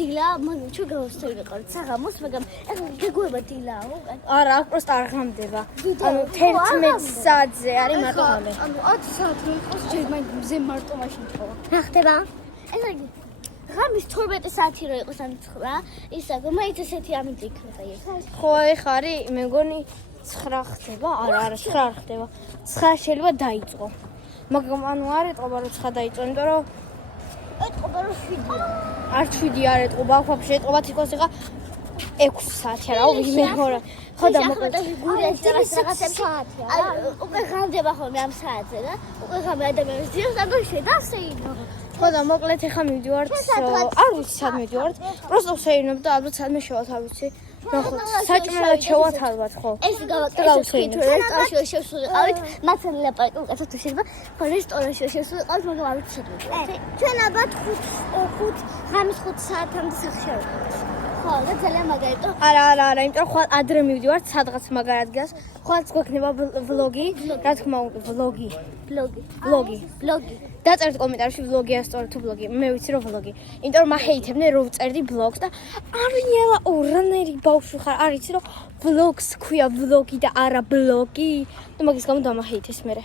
დილა მაგრამ ჩვენ გავსწრები ვიყავით საღამოს მაგრამ გეგობა დილაო არა აქ პროსტა არ ღამდება ანუ 11 საათზე არის მარტო ღამე ანუ 10 საათი იყოს ჯერ მაინც მზე მარტო მაშინ თქო რა ხდება ეს ამის 12 საათი რო იყოს ან 9 ისა მაინც ესეთი ამინდი იქნება ეს ხო ეხა არის მე მგონი 9 ხდება არა 9 არ ხდება 9 შეიძლება დაიწყო მაგრამ ანუ არ ეტყობა რომ 9 დაიწყო იმიტომ რომ ეტყობა რომ 7 არ 7 არ ეტყობა ვაფშე ეტყობა თვითონ ეხა 6 საათი არა ვიღიმე ხორა ხო და მოკლედ გურიას რაღაცებში აი უკვე ღამდება ხოლმე ამ საათზე და უკვე ღამე ადამიანს ძირს და შედასეინო ხო და მოკლედ ეხა მივდივართ არ ვიცი სად მივდივართ პროსტო ვსეირნებ და ალბათ სადმე შევალთ არ ვიცი ნახოთ საჭმელად შევალთ ალბათ ხო ეს გავაკეთეთ რესტორანში შევსულიყავით მათთან ლაპარაკი უკეთოთ თუ შეიძლება ხო რესტორანში შევსულიყავით მაგრამ არ ვიცი სად მივდივართ ჩვენ ალბათ 5 ღამის 5 საათამდე სახში ხო და ძალიან მაგარია არა იმიტომ რომ ხვალ ადრე მივდივართ სადღაც მაგარ ადგილას ხვალ გვექნება ვლოგი რა თქმა უნდა ვლოგი დაწერთ კომენტარებში ვლოგი ასწორე თუ ვლოგი მე ვიცი რომ ვლოგი იმიტომ რომ მაჰეითებდნენ რომ ვწერდი ვლოგს და არიელა ორანერი ბავშვი ხარ არ იცი რომ ვლოგს ქვია ვლოგი და არა ბლოგი და მაგის გამო დამაჰეითეს მე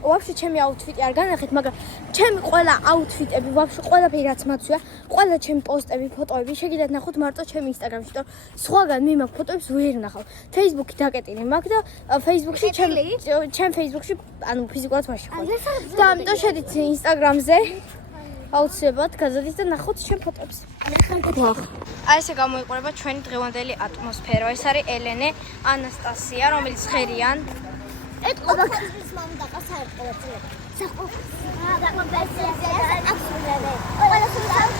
ვაფშე ჩემი აუთფიტი არ განახეთ მაგრამ ჩემი ყველა აუთფიტები ვაფშე ყველაფერი რაც მაცვია ყველა ჩემი პოსტები ფოტოები შეგიძლიათ ნახოთ მარტო ჩემი ინსტაგრამში და სხვაგან მე მაგ ფოტოებს ვერ ნახავ ფეისბუქი დაკეტილი მაქვს და ფეისბუქში ჩემ ფეისბუქში ანუ ფიზიკურად ვაში ხო და ამიტომ შედით ინსტაგრამზე აუცილებლად გაზრდით და ნახოთ ჩემ ფოტოებს აი ესე გამოიყურება ჩვენი დღევანდელი ატმოსფერო ეს არის ელენე ანასტასია რომელიც ხერიან ეტყობა ქრის მამ და ყასარყობა წელები სახო და კომპენსაცია აბსოლუტურად ყველა სულთან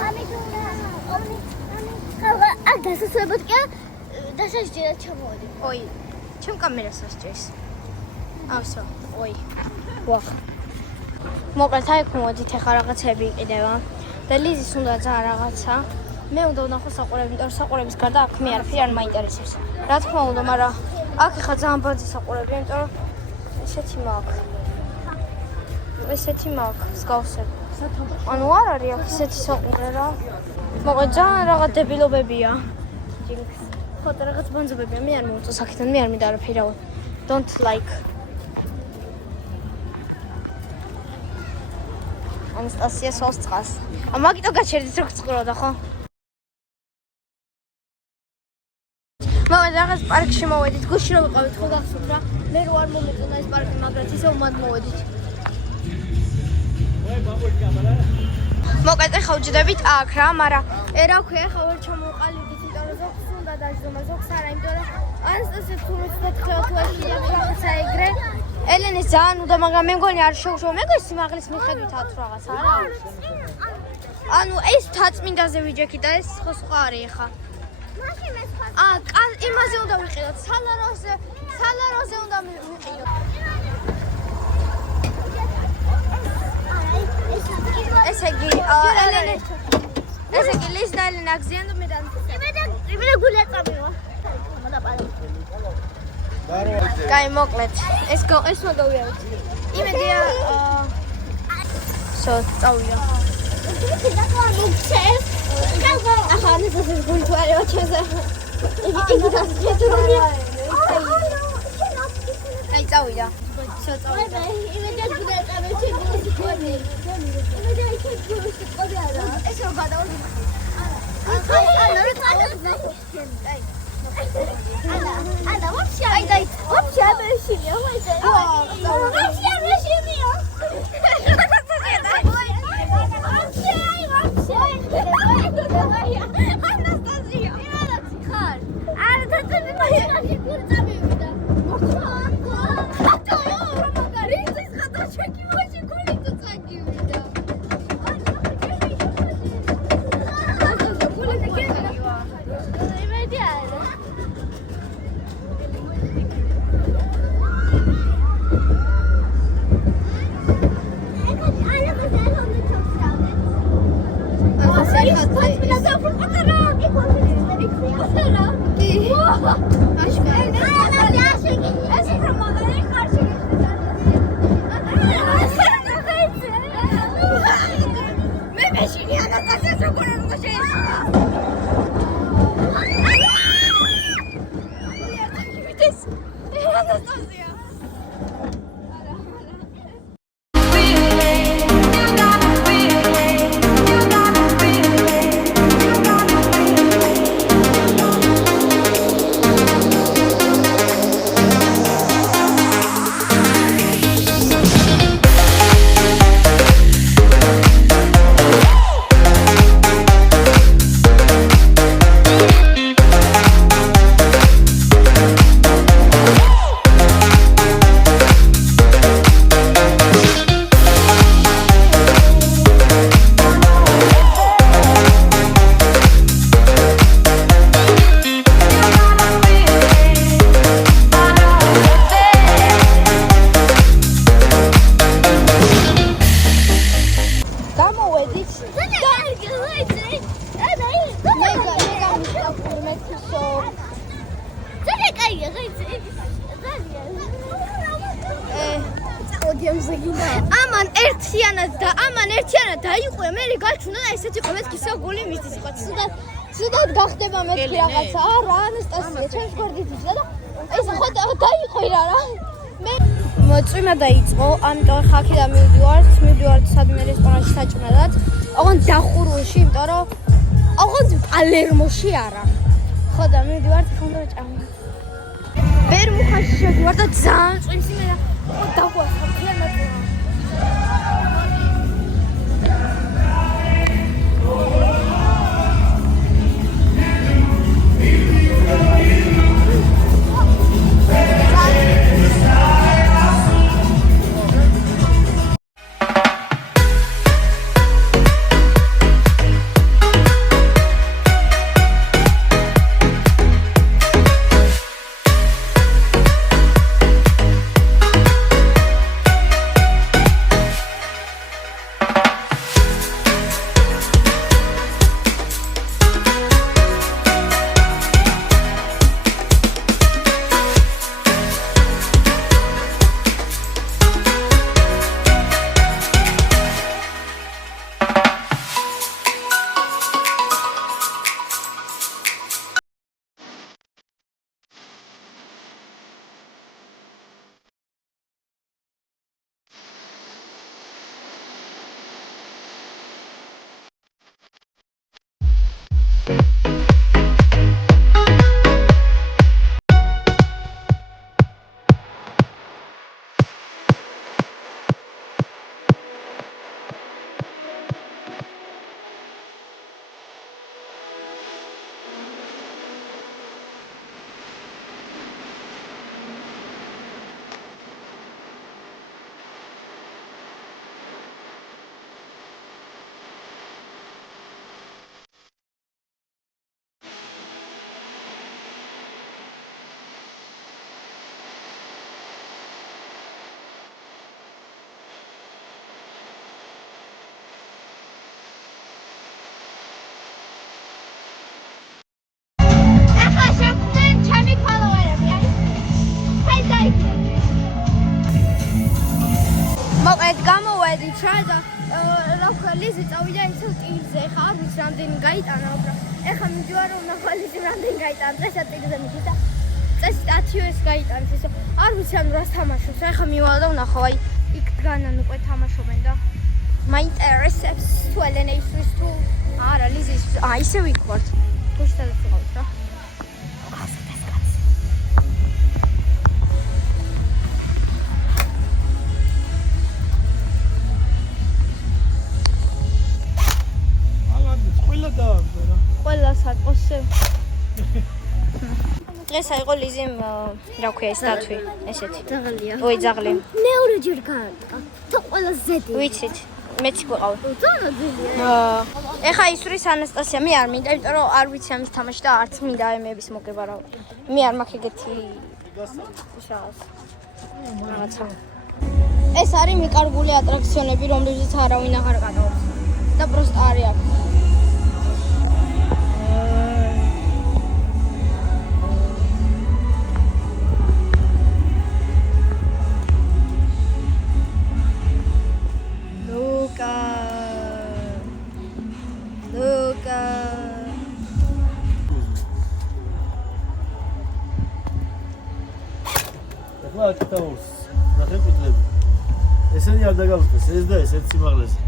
მამი ხა არ დასასრულებოდ კი დასაჯერად ჩამოვიდი ой чем კამერას ასჭერს ავსო ой ვახ მოკლედ აი ხმოდით ახლა რაღაცები იყიდება და ლიზის უნდა ძალიან რაღაცა მე უნდა ვნახო საყურები, იმიტომ რომ საყურების გარდა აქ მე არაფერი არ მაინტერესებს. რა თქმა უნდა, მაგრამ აქ ხა ძალიან ბაძი საყურები, იმიტომ რომ ესეთი მაქვს, სკავსები. ანუ არ არის აქ ესეთი საყურე რა. მოკლედ ძალიან რაღაც დებილობებია. ხო და რაღაც ბანძობებია, მე არ მომწონს აქედან, მე არ მინდა არაფერი რავი. Don't like. ანასტასია სოლს წყალს. მაგიტო გაჩერდით რო წყროდა ხო? რაღაც პარკში მოვედით, გუშინ რომ ვიყავით ხო გახსოვთ რა? მე რო არ მომეწონა ეს პარკი, მაგრამ ისე უმად მოვედით. მოკლედ ახლა ვჯდებით აქ რა, მაგრამ რა ქვია, ახლა ვერ ჩამოვყალიბდით, იმიტომ რომ ზოგს უნდა დაждომა, ზოგს არა, იმიტომ რომ ანასტასია თუმცა 4 თვეში რაღაცა ეგრე. ელენეს ძალიან უნდა, მაგრამ მე მგონი არ შევშვა, მეგონა სიმაღლის მიხედვითაც რაღაც არა. ანუ ეს თაწმინდაზე ვიჯექი და ეს ხო სხვა არის ახლა. იმაზე უნდა ვიყიდოთ, სალაროზე უნდა ვიყიდოთ. ესე იგი, ლის და ელენა გზიან და მე და იმედა გულია წამივა. კაი, მოკლედ. ეს მოგავიარეთ. იმედია წავიდა. ახლა ეს გული არა ჩაზე. იგი დასწრებულია. აი წავიდა. წავიდა. იმედა გულია წამივა. იმედა იქ გული ყოდი არა. ეს რო გადავდი. Ana, вообще обращение. Вообще обращение. Вообще. Анастасия. გემზე გინდა. ამან ერთიანად დაიყვე, მე გაჩვენა და ესეთი ყოლეთ კისა გული მისთვის იყო. ცუდად გახდება მეთქი რაღაცა. არა, ანასტასია, ჩემს გვერდით იჯდა და ეს ხო დაიყვე რა. მე მოწვიმა დაიწყო, ამიტომ ხა აქედან მივდივართ სადმე რესტორანში საჭმელად. ოღონდ დახურულში, იმიტომ რომ ოღონდ პალერმოში არა. ხო და მივდივართ ხონდა ჭამა. ბერმუხაში შევდივარ და ძალიან წვიმს იმენა. დაგვასხა ფლემატო. გამოვედით რა და რა ლიზი წავიდა ისე ტილზე ხა არ ვიცი რამდენი გაიტანა უბრალოდ ეხლა მივდივარ რომ ნახვა ლიზი რამდენი გაიტანა წესა ტილზე მიდის და წესი 10-ის გაიტანს ისე არ ვიცი ანუ რას თამაშობს ეხლა მივალ და ვნახავ აი იქ დგანან უკვე თამაშობენ და მაინტერესებს თუ ელენე ისვის თუ არა ლიზი ისე ვიქვართ თუ შედაც ვიყავთ რა დღეს აიყო ლიზიმ რა ქვია ეს დათვი ესეთი ძაღლია ოი ძაღლი მეორეჯერ გააკა თუ ყველა ზედი ვიცით მეც გვიყავ ძალიან ძილია ეხა ისურის ანასტასია მე არ მინდა იმიტომ რომ არ ვიცი ამის თამაში და არც მინდა აემების მოგება რა მე არ მაქვს ეგეთი რაღაცა ეს არის მიკარგული ატრაქციონები რომლებზეც არავინ აღარ გადაობს და პროსტა არის აქ აკეთავს ნახე კუთლები ესენი არ დაგავიწყდეს ეს და ეს ერთ სიმაღლეზე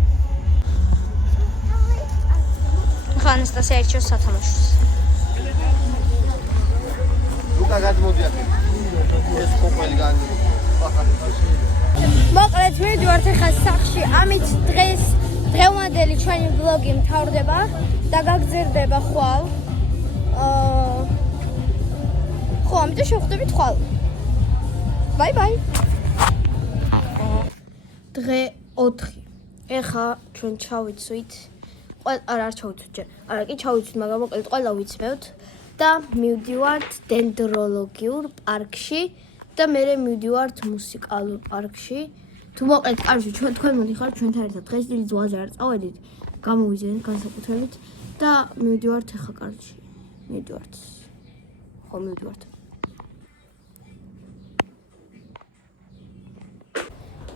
ანასტასია ერჩევს სათამაშოს ლუკა გადმოდი აქ ეს ყოფილი განი მოკლედ მივდივართ ახლა სახლში ამით დღევანდელი ჩვენი ვლოგი მთავრდება და გაგზერდება ხვალ ხო ამიტომ შევხვდებით ხვალ Bye bye. დღე 4. ეხა ჩვენ ჩავიცვით. არა ჩავიცვით ჯერ. არა კი ჩავიცვით, მაგრამ მოკლედ ყველა ვიცმევთ და მივდივართ დენდროლოგიურ პარკში და მე მივდივართ მუსიკალურ პარკში. თუ მოკლედ კარში ჩვენ თქვენ მოდიხართ ჩვენთან ერთად დღეს დიდი ზღვაზე არ წავედით. გამოვიძენთ განსაკუთრებით და მივდივართ ეხა კარში. მივდივართ. ხო მივდივართ.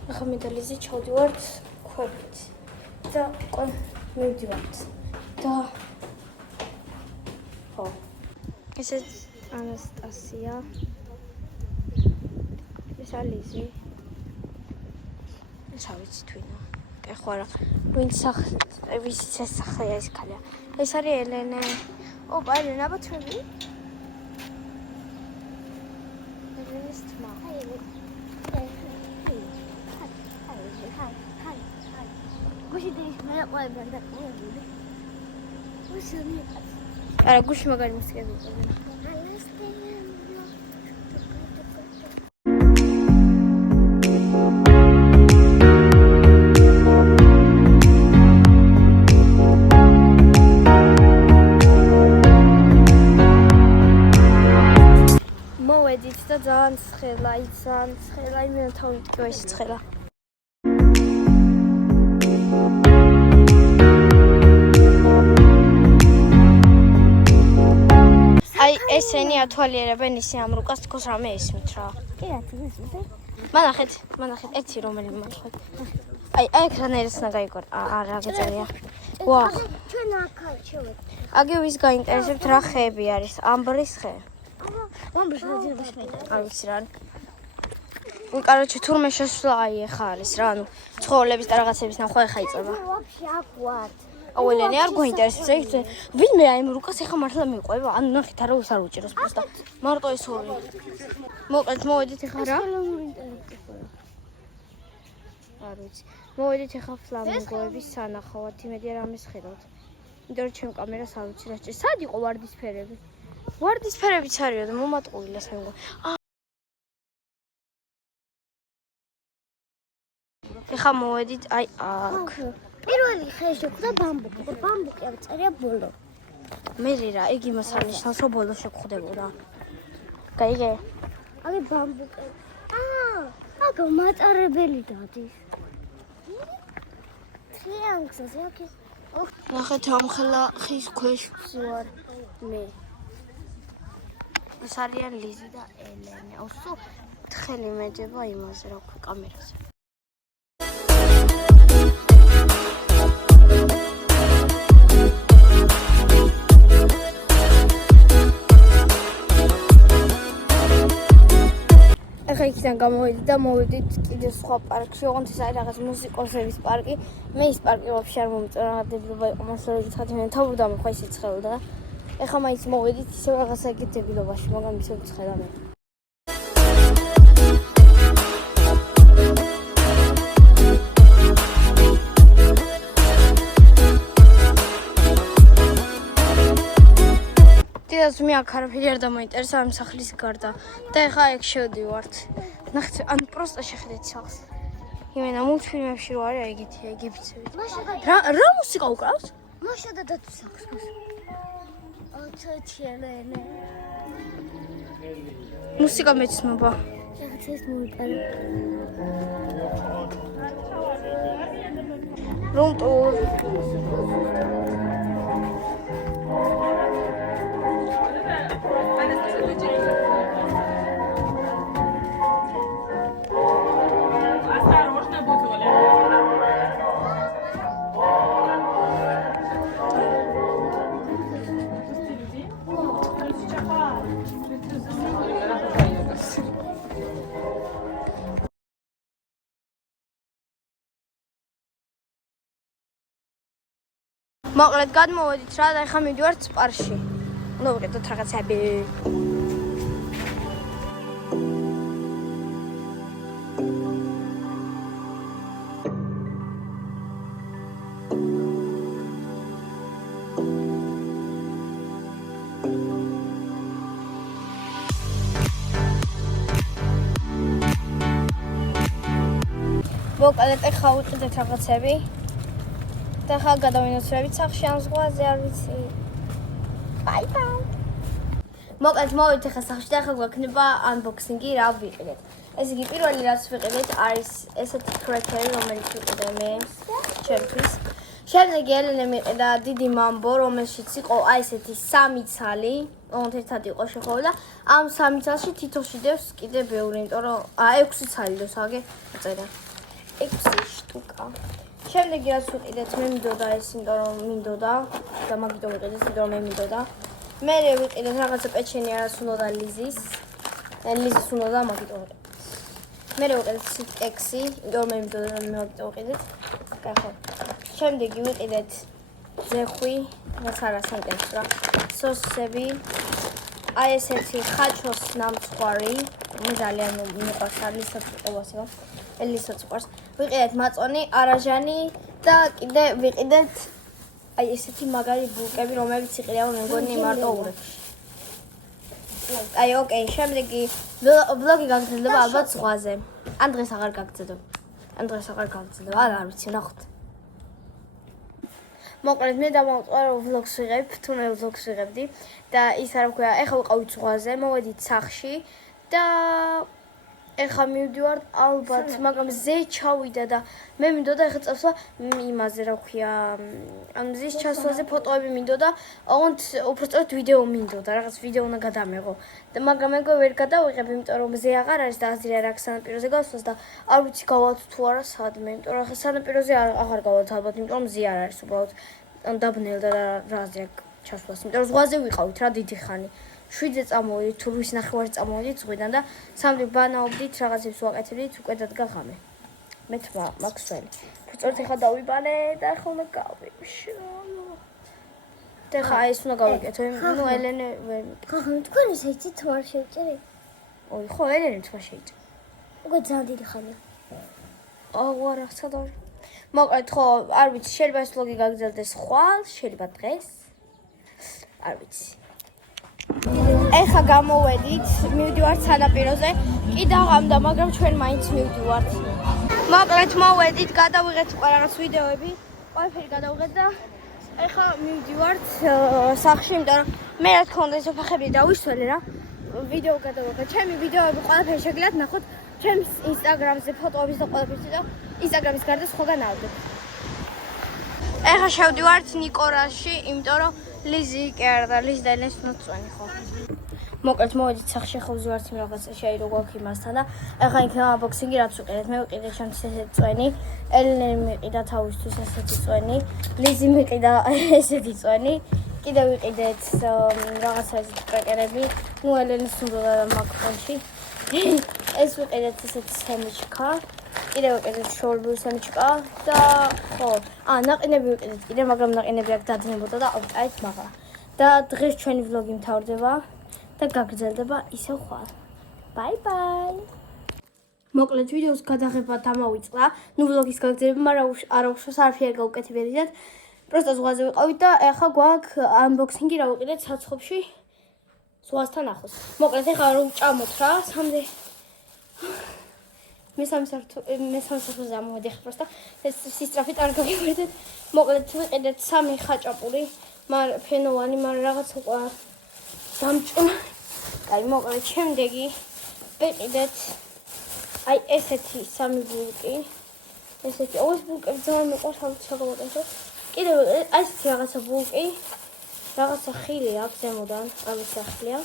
ახლა მე და ლიზი ჩავდივართ ქვებით და მივდივართ და ხო ესეც ანასტასია ეს ლიზი ეს ავიცი თვითონ ეხლა რა ვინც ვიცით ეს სახლია ეს ქალია ეს არის ელენე ოპა ელენე აბათვები ელენეს თმა არა გუში მაგარი მუსიკები იყო მოვედით და ძალიან ცხელა იმენა თავი ტკივა ის ცხელა აი ესენი ათვალიერებენ ისე ამ რუკას თქოს რამე ისმით რა კი რა თქოს მანახეთ ერთი რომელი მანახეთ აი ეკრანერიც უნდა გაიგო რა გეწერია ვა ჩვენ აქ შევედი აგი ვის გაინტერესებთ რა ხეები არის ამბრის ხე ამბრის ხე არ ვიცი რა კაროჩე თურმე შესვლა აი ეხა არის რა ანუ ცხოველების და რაღაცების ნახვა ეხა იწება ვაფშე აქ ვარ აუ ელენე არ გვინტერესებს ეგ ვინმე აი იმ რუკას ეხა მართლა მიყვება ანუ ნახეთ არა უსარ უჭიროს просто მარტო ეს ორი მოკლედ მოვედით ეხა რა არ ვიცი მოვედით ეხა ფლამინგოების სანახავად იმედი არ ამესხედავთ იმიტომ რომ ჩემ კამერას არ ვიცი რა ჭირს სად იყო ვარდისფერებიც არისო და მომატყუილა საერთოდ ეხა მოვედით აი აქ პირველი ხეში ხვდა ბამბუკი და ბამბუკი არ წერია ბოლო მე რა იგი მოსანიშნავს რომ ბოლო შეგხვდებოდა გაიგე აი ბამბუკი აქ მაწარებელი დადის ტრიანგლს აქ ნახეთ ამხელა ხის ქვეშ ვარ მე ეს არიან ლიზი და ელენე ოსო თხელი მედება იმაზე რა ქვია კამერაზე ეხა იქიდან გამოვედი და მოვედით კიდე სხვა პარკში ოღონდ ეს არის რაღაც მუსიკოსების პარკი მე ის პარკი ვაფშე არ მომწონს რა დებილობა იყო მასწავლებელი ხათი თავდა მოხვა ისე ცხელდა ეხა მაინც მოვედით ისე რაღაცა ეგეთ დებილობაში მაგრამ ისე ცხელა მე დიას მე აქ არაფერი არ დამოინტერესა ამ სახლის გარდა და ეხა ეგ შევდივართ ნახეთ ან პროსტა შეხედეთ სახლს იმენა მულტფილმებში რო არის ეგეთი ეგებიცებით რა მუსიკა უკრავს მაშა და დათუ სახლს ოცოჩელენე მუსიკა მეცნობა რაღაც ეს მოიტანა რომტურ მოკლედ გადმოვედით რა და ეხა მივდივართ სპარში. უნდა ვიყიდოთ რაღაცები. მოკლედ ეხა ვიყიდეთ რაღაცები. და ხა გადავინოცრებით სახში ამ ზღვაზე არ ვიცი. ბაი-ბაი. მოკლედ მოვიდეთ ახლა სახში და ახლა გვექნება unboxing-ი რა ვიყიდეთ. ეს იგი პირველი რაც ვიყიდეთ არის ესეთი კრეკერი რომელიც ვიყიდე მე ჩემთვის. შემდეგ ელენე მიყიდა დიდი მამბო რომელშიც იყო აი ესეთი სამი ცალი, ოღონდ ერთად იყო შეხოვა და ამ სამი ცალში თითოში დევს კიდე ბევრი, იმიტომ რომ 6 ცალი დევს აგე წერა. 6 შტუკა. შემდეგი რაც ვიყიდეთ, მე მინდოდა ეს, იმიტომ რომ მინდოდა და მაგიტომ ვიყიდეთ, იმიტომ რომ მე მინდოდა. მე ვიყიდეთ რაღაცა პეჩენი არას უნდა ლიზის. ლიზის უნდა მაგიტომ ვიყიდეთ. მე ვიყიდეთ კექსი, იმიტომ რომ მე მინდოდა და მე მაგიტომ ვიყიდეთ. კახო. შემდეგი ვიყიდეთ ზეხვი, რაც არა სენტენს რა. სოსები. აი ესეთი ხაჩოს ნამცხვარი. მე ძალიან მიყვარს ალისაც ყოვასება. ელისაც უყვარს. ვიყიდეთ მაწონი, არაჟანი და კიდე ვიყიდეთ აი ესეთი მაგარი ბულკები, რომელიც იყიდება მე მგონი მარტო ურებში. აი ოკეი, შემდეგი ვლოგი გაგრძელდება ალბათ ზღვაზე. ან დღეს აღარ გაგრძელდება. არ ვიცი, ნახოთ. მოკლედ მე დავამწყარო ვლოგს ვიღებ, თუ მე ვლოგს ვიღებდი და ის არ ვქვია, ეხლა ვიყავით ზღვაზე, მოვედით სახში და ეხლა მივდივართ ალბათ, მაგრამ ზე ჩავიდა და მე მინდოდა ეხლა წავსვა იმაზე რა ვქვია, ან მზის ჩასვლაზე ფოტოები მინდოდა, ოღონდ უბრალოდ ვიდეო მინდოდა, რაღაც ვიდეო უნდა გადამეღო. და მაგრამ მეგო ვერ გადავიღებ, იმიტომ რომ მზე აღარ არის და აზრი არ აქვს სანაპიროზე გასვლას და არ ვიცი გავალთ თუ არა სადმე, იმიტომ რომ ახლა სანაპიროზე აღარ გავალთ ალბათ, იმიტომ რომ მზე არ არის უბრალოდ დაბნელდა და რა აზრი აქვს ჩასვლას, იმიტომ რომ ზღვაზე ვიყავით რა დიდი ხანი. 7-ზე წამოვიდით, თუ 8:30 წამოვიდით ზღვიდან და სამი ბანაობდით, რაღაცებს ვაკეთებდით, უკვე დადგა ღამე. მე თმა მაქსველი. სწორედ ეხლა დავიბანე და ახლა უნდა გავიმშრალო. და ხა ეს უნდა გავიკეთო, ნუ ელენე ვერ ხახა თქვენ ისე თმა შეჭერი? ოი, ხო, ელენე თმა შეჭერა. უკვე ძალიან დიდი ხანია. არა, სადავ. მოკლედ ხო, არ ვიცი, შეიძლება ეს ვლოგი გაგრძელდეს ხვალ, შეიძლება დღეს. არ ვიცი. ეხლა გამოვედით, მივდივართ სანაპიროზე. კიდევ ღამდა, მაგრამ ჩვენ მაინც მივდივართ. მოკლედ მოვედით, გადავიღეთ უკვე რაღაც ვიდეოები. ყველაფერი გადავიღეთ და ეხლა მივდივართ სახლში, იმიტომ რომ მე რა თქმა უნდა ეს ოთახები დავისველი რა. ვიდეო გადავიღეთ. ჩემი ვიდეოები ყველაფერი შეგიძლიათ ნახოთ ჩემს ინსტაგრამზე ფოტოების და ყველაფერში და ინსტაგრამის გარდა სხვაგან ავდეთ. ეხლა შევდივართ ნიკორაში, იმიტომ რომ ლიზი კი არა და ლიზი და ელენს უნდა წვენი ხო. მოკლედ მოვედით სახში, ხო ვზივართ იმ რაღაცა შეაირო გვაქვს იმასთან და ეხლა იქნება ბოქსინგი რაც ვიყიდეთ. მე ვიყიდე ჩემთვის ესეთი წვენი, ელენე მიყიდა თავისთვის ესეთი წვენი, ლიზი მიყიდა ესეთი წვენი. კიდე ვიყიდეთ რაღაცა ესეთი ტრეკერები, ნუ ელენეს უნდა მაგონში. ეს ვიყიდეთ ესეთი სემიჩკა. კიდე ვიყიდეთ შორბულ სემიჩკა და ხო, ნაყინები ვიყიდეთ კიდე, მაგრამ ნაყინები აქ დაძინებოდა და ავჭაით მაღლა. და დღეს ჩვენი ვლოგი მთავრდება და გაგრძელდება ისევ ხვალ. ბაი-ბაი. მოკლედ ვიდეოს გადაღება დამავიწყდა. ნუ ვლოგის გაგრძელება, მაგრამ არა უშავს არაფერი გავუკეთებიათ. პროსტა ზღვაზე ვიყავით და ახლა გვაქვს unboxing-ი რა ვიყიდეთ საცხობში ზღვასთან ახლოს. მოკლედ ახლა რომ ვჭამოთ რა, სამდე მე სამსართულზე ამოვედი ხა პროსტა ეს სისწრაფით არ გავიგვერდეთ. მოკლედ ვიყიდეთ 3 ხაჭაპური, მაგრამ ფენოვანი, მაგრამ რაღაც უკვე დამჭმა. აი მოკლედ შემდეგი ვიყიდეთ აი ესეთი 3 ბულკი. ესეთი ოღონდ ბულკები ძალიან მეყვარს, ალბათ შეგავაკეთო. კიდევ აი ესეთი რაღაცა ბულკი, რაღაცა ხილი აქვს ზემოდან, რაღაცა ხილია.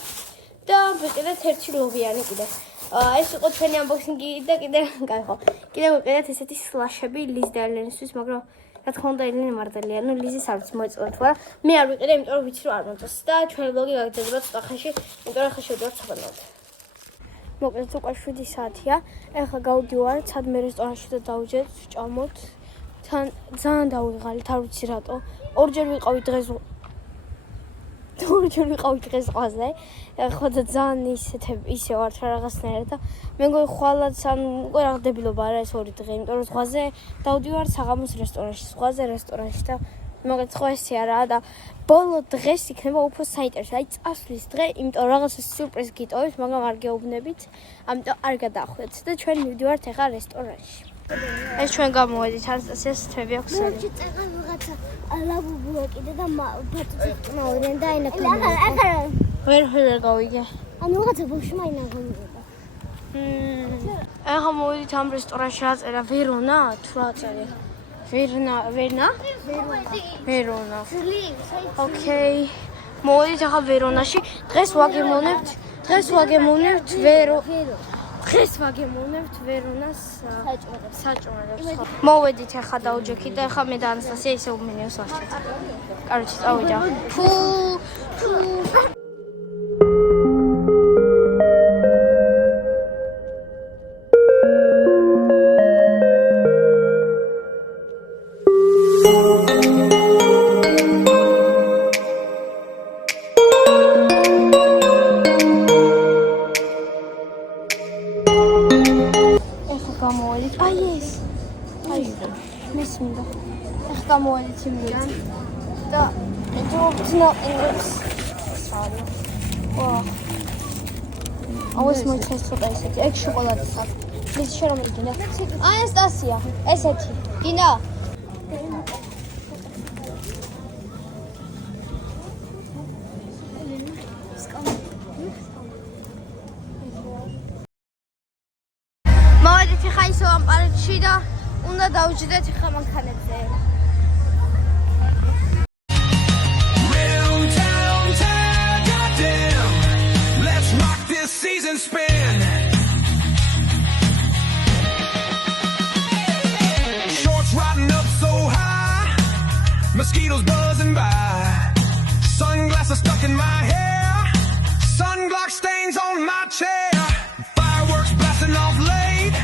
და ვიყიდეთ ერთი ლობიანი კიდე. ეს იყო ჩვენი unboxing-ი და კიდე კაი ხო. კიდე ვიყიდეთ ესეთი სლაშები ლის და ელენისთვის, მაგრამ რა თქმა უნდა ელენე მარტელია, ნუ ლიზის არც მოეწონა თუ არა. მე არ ვიყიდე, იმიტომ რომ ვიცი რომ არ მომწონს და ჩვენი ვლოგი გაგრძელდება ცოტა ხანში, იმიტომ რომ ახლა შევდივართ საბანაოდ. მოკლედ უკვე 7 საათია. ეხლა გავდივართ სადმე რესტორანში და დავუჯერთ, ვჭამოთ. თან ძალიან დავიღალით, არ ვიცი რატო. ორჯერ ვიყავით დღეს ზღვაზე. ხო და ძალიან ისე ვართ რაღაცნაირად და მე მგონი ხვალაც ან უკვე რა დებილობა არა ეს 2 დღე, იმიტომ რომ ზღვაზე დავდივართ საღამოს რესტორანში, ზღვაზე რესტორანში და მოკლედ ხო ესე არა და ბოლო დღეს იქნება უფრო საინტერესო, აი წასვლის დღე, იმიტომ რომ რაღაცა სიურპრიზი გიტოვით, მაგრამ არ გეუბნებით, ამიტომ არ გადაახვდეთ და ჩვენ მივდივართ ახლა რესტორანში. ეს ჩვენ გამოვედით, ანასტასიას თვები აქვს. ნუ წეღა რაღაცა ლაბუბუა კიდე და ფატოზე ყნაურენ და აინაკა. ვერ გავიგე. ანუ რაღაცა ბოში მაინა გამიგება. ახლა მოვედით ამ რესტორანში რა წერა ვერონა თუ რა წერია? ვერონა. ოკეი. მოვედით ახლა ვერონაში. დღეს ვაგემოვნებთ დღეს ვაგემოვნებთ ვერონას საჭმელებს. მოვედით ახლა დაუჯექით და ახლა მე და ანასტასია ისე უმინიოს ვარჩეთ. კაროჩი, წავიდა. ფუ გამოვედით. აი ეს. აი მესმინდა. ახლა გამოვედით იმიდან და მეძობთ ნაყინებს. სალო. ვა. აუს მოიწეს ცოტა ისეთი. ეგ შოკოლადის აქვს. ის შერომიდინა. ანასტასია, ესეთი. გინდა? მოვედით ხა ისო ამ პარკში და უნდა დავუჯდეთ ხა მანქანებზე. Season spin. Shorts riding up so high, mosquitoes buzzing by, sunglasses stuck in my hair, sunblock stains on my chair, fireworks blasting off late,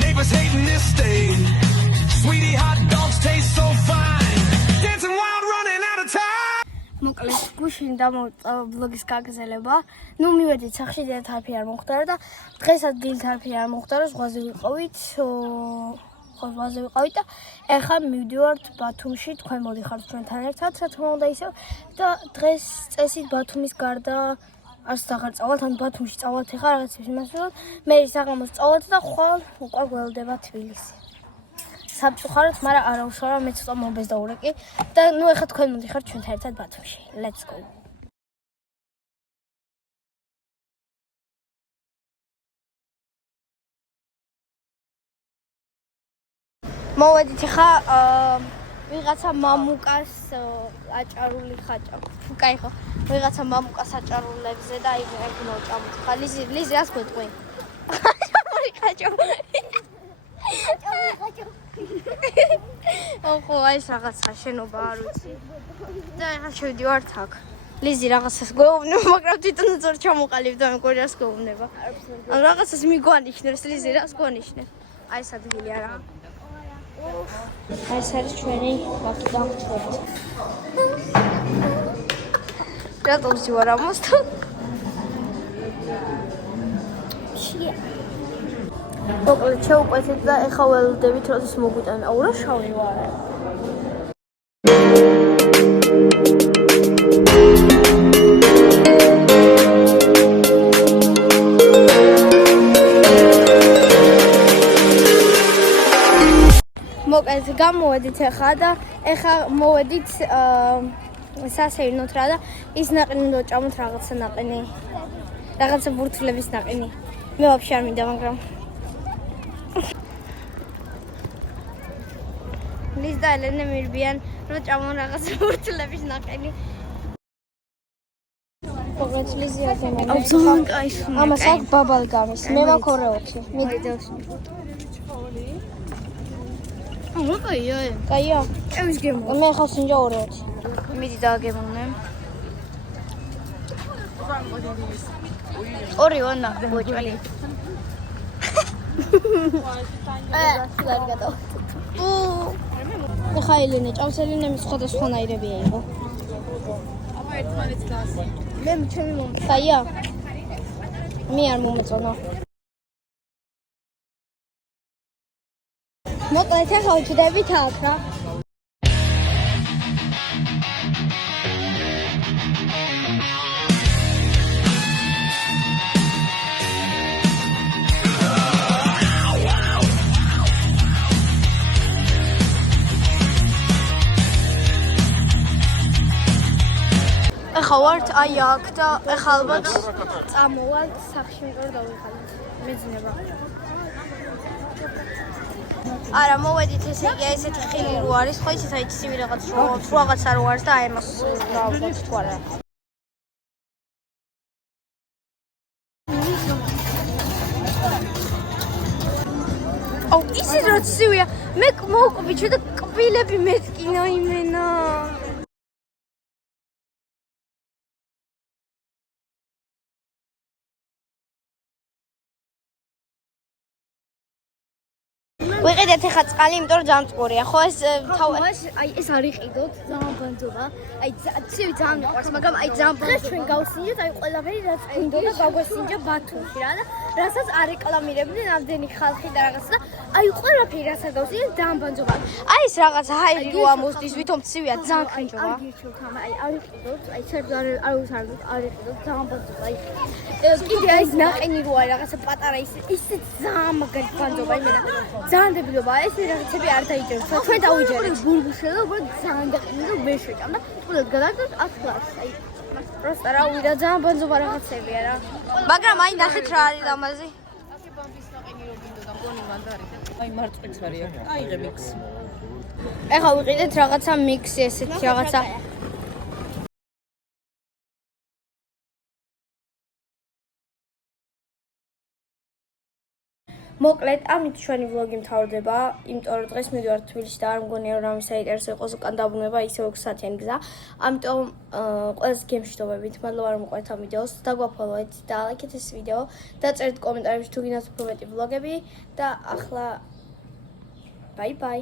neighbors hating this state, sweetie hot dogs taste so fine, dancing wild running out of time. მოკლედ გუშინდა ვლოგის გაგრძელება. ნუ მივედით სახში დედათ არაფერი არ მომხდარა და დღესაც დილით არაფერი არ მომხდარა, ზღვაზე ვიყავით. ხო, ზღვაზე ვიყავით და ეხლა მივდივართ ბათუმში, თქვენ მოდიხართ ჩვენთან ერთად, რა თქმა უნდა ისევ და დღეს წესით ბათუმის გარდა არც აღარ წავალთ, ან ბათუმში წავალთ ეხლა რაღაცის იმასვლად. მე საღამოს წავალთ და ხვალ უკვე გველდება თბილისი. საბჭოხაროთ, მაგრამ არა უშავარ, მე ცოტა მომბეზდა ურეკი და ნუ ეხლა თქვენ მოდიხართ ჩვენთან ერთად ბათუმში. Let's go. მოვედით ხა ვიღაცა მამუკას აჭარული ხაჭა. კაი ხო. ვიღაცა მამუკას აჭარულებზე და აი მოვჭამოთ. ხა ლიზი რას გვეტყვი? ხაჭა. ოღო აი რაღაცა შენობა არ ვიცი. და ახლა შევდივართ აქ. ლიზი რაღაცას გვეუბნება, მაგრამ თვითონ ზორ ჩამოყალიბდა მეგონა რას გვეუბნება. ან რაღაცას მიგვანიშნებს ლიზი რას გვანიშნებს. აი ეს ადგილი არა. აი ეს არის ჩვენი ვაკიდა ჩვენი. რატომ ვარ ამოსთან? მოკლედ შევუყვეთით და ეხლა ველოდებით როდის მოგვიტანა. აუ რა შავი ვარ. მოკლედ გამოვედით ეხლა და ეხლა მოვედით სასეირნოთ რა და ის ნაყინი უნდა ვჭამოთ რაღაცა ნაყინი. რაღაცა ბურთულების ნაყინი. მე ვაფშე არ მინდა, მაგრამ ლის და ელენე მირბიან რომ ჭამონ რაღაცა ბურთულების ნაყინი. მოკლედ ლიზი ადამიანი. აბსოლუტურად კაი. ამას აქვს ბაბალგამის. მე მაქვს ორეოქი. მიდი დავსვი. რა კაია? კაია. ევის გემო. მე ხავს ინჯა ორეოქი. მიდი დააგემოვნე. ორი ვანა ბოჭალი. ეხა ელენე ჭამს, ელენე სხვადასხვანაირებია იყო. აბა ერთმანეთს გასი. მე ჩემი მომწონს. კაია. მე არ მომწონა. მოკლედ ეხა ვჭდებით აქ რა. ეხა ვართ აი აქ და ეხა ალბათ წამოვალთ სახში, იმიტომ რომ დავიღალეთ. მეძინება. არა მოვედით ესე იგი ესეთი ხილი რო არის, ხო ისეთ აი ცივი რაღაც რაღაცა რო არის და აი მას დავუყოთ თუ არა. რა ცივია. მე მოვყვი და კბილები მეთკინა იმენა. ვიყიდეთ ახლა წყალი, იმიტომ რომ ძალიან წყურია. ხო ეს აი ეს არ იყიდოთ, ძალიან ბანძობა. აი ცივი ძალიან მიყვარს, მაგრამ აი ძალიან ბანძობა. ჩვენ გავსინჯეთ, აი ყველაფერი რაც ენდოდა გავგვესინჯა ბათუმში რა და რასაც არ რეკლამირებდნენ ამდენი ხალხი და რაღაცა და აი ყველაფერი რასაც გავსინჯეთ ძალიან ბანძობა. აი ეს რაღაც ჰაირი რო ამოსდის, ვითომ ცივია, ძალიან ხინჯობა. არ გირჩევთ ამა, აი არ იყიდოთ, აი საერთოდ არ იყიდოთ, ძალიან ბანძობა. აი კიდე აი ნაყინი რო არის რაღაცა პატარა ისე ძალიან მაგარი ბანძობა იმენა. ძალიან დებილობა ეს რაღაცები არ დაიჯერებს. ჩვენ დავიჯერეთ ბურბულში და უბრალოდ ძალიან დაყინე და ვერ შეჭამდა. უბრალოდ გადავდოთ 100 ლარს. აი პროსტა რა უვიდა ძალიან ბანძობა რაღაცებია რა. მაგრამ აი ნახეთ რა არის ამაზე. აი მარწყიც არის აქ. აიღე მიქსი. ეხლა ვიყიდეთ რაღაცა მიქსი ესეთი რაღაცა. მოკლედ, ამით ჩვენი ვლოგი მთავრდება, იმიტომ რომ დღეს მივიდივარ თბილისში და არ მგონია რომ რამე საინტერესო იყოს, უკან დაბრუნება ისევ 6 საათიანი გზა. ამიტომ ყველას გემშვიდობებით, მადლობა რომ მოყვართ ამ ვიდეოს, დაგვაფოლოეთ და ლაიქეთ ეს ვიდეო, დაწერთ კომენტარებში თუ გინდათ უფრო მეტი ვლოგები და ახლა ბაი ბაი.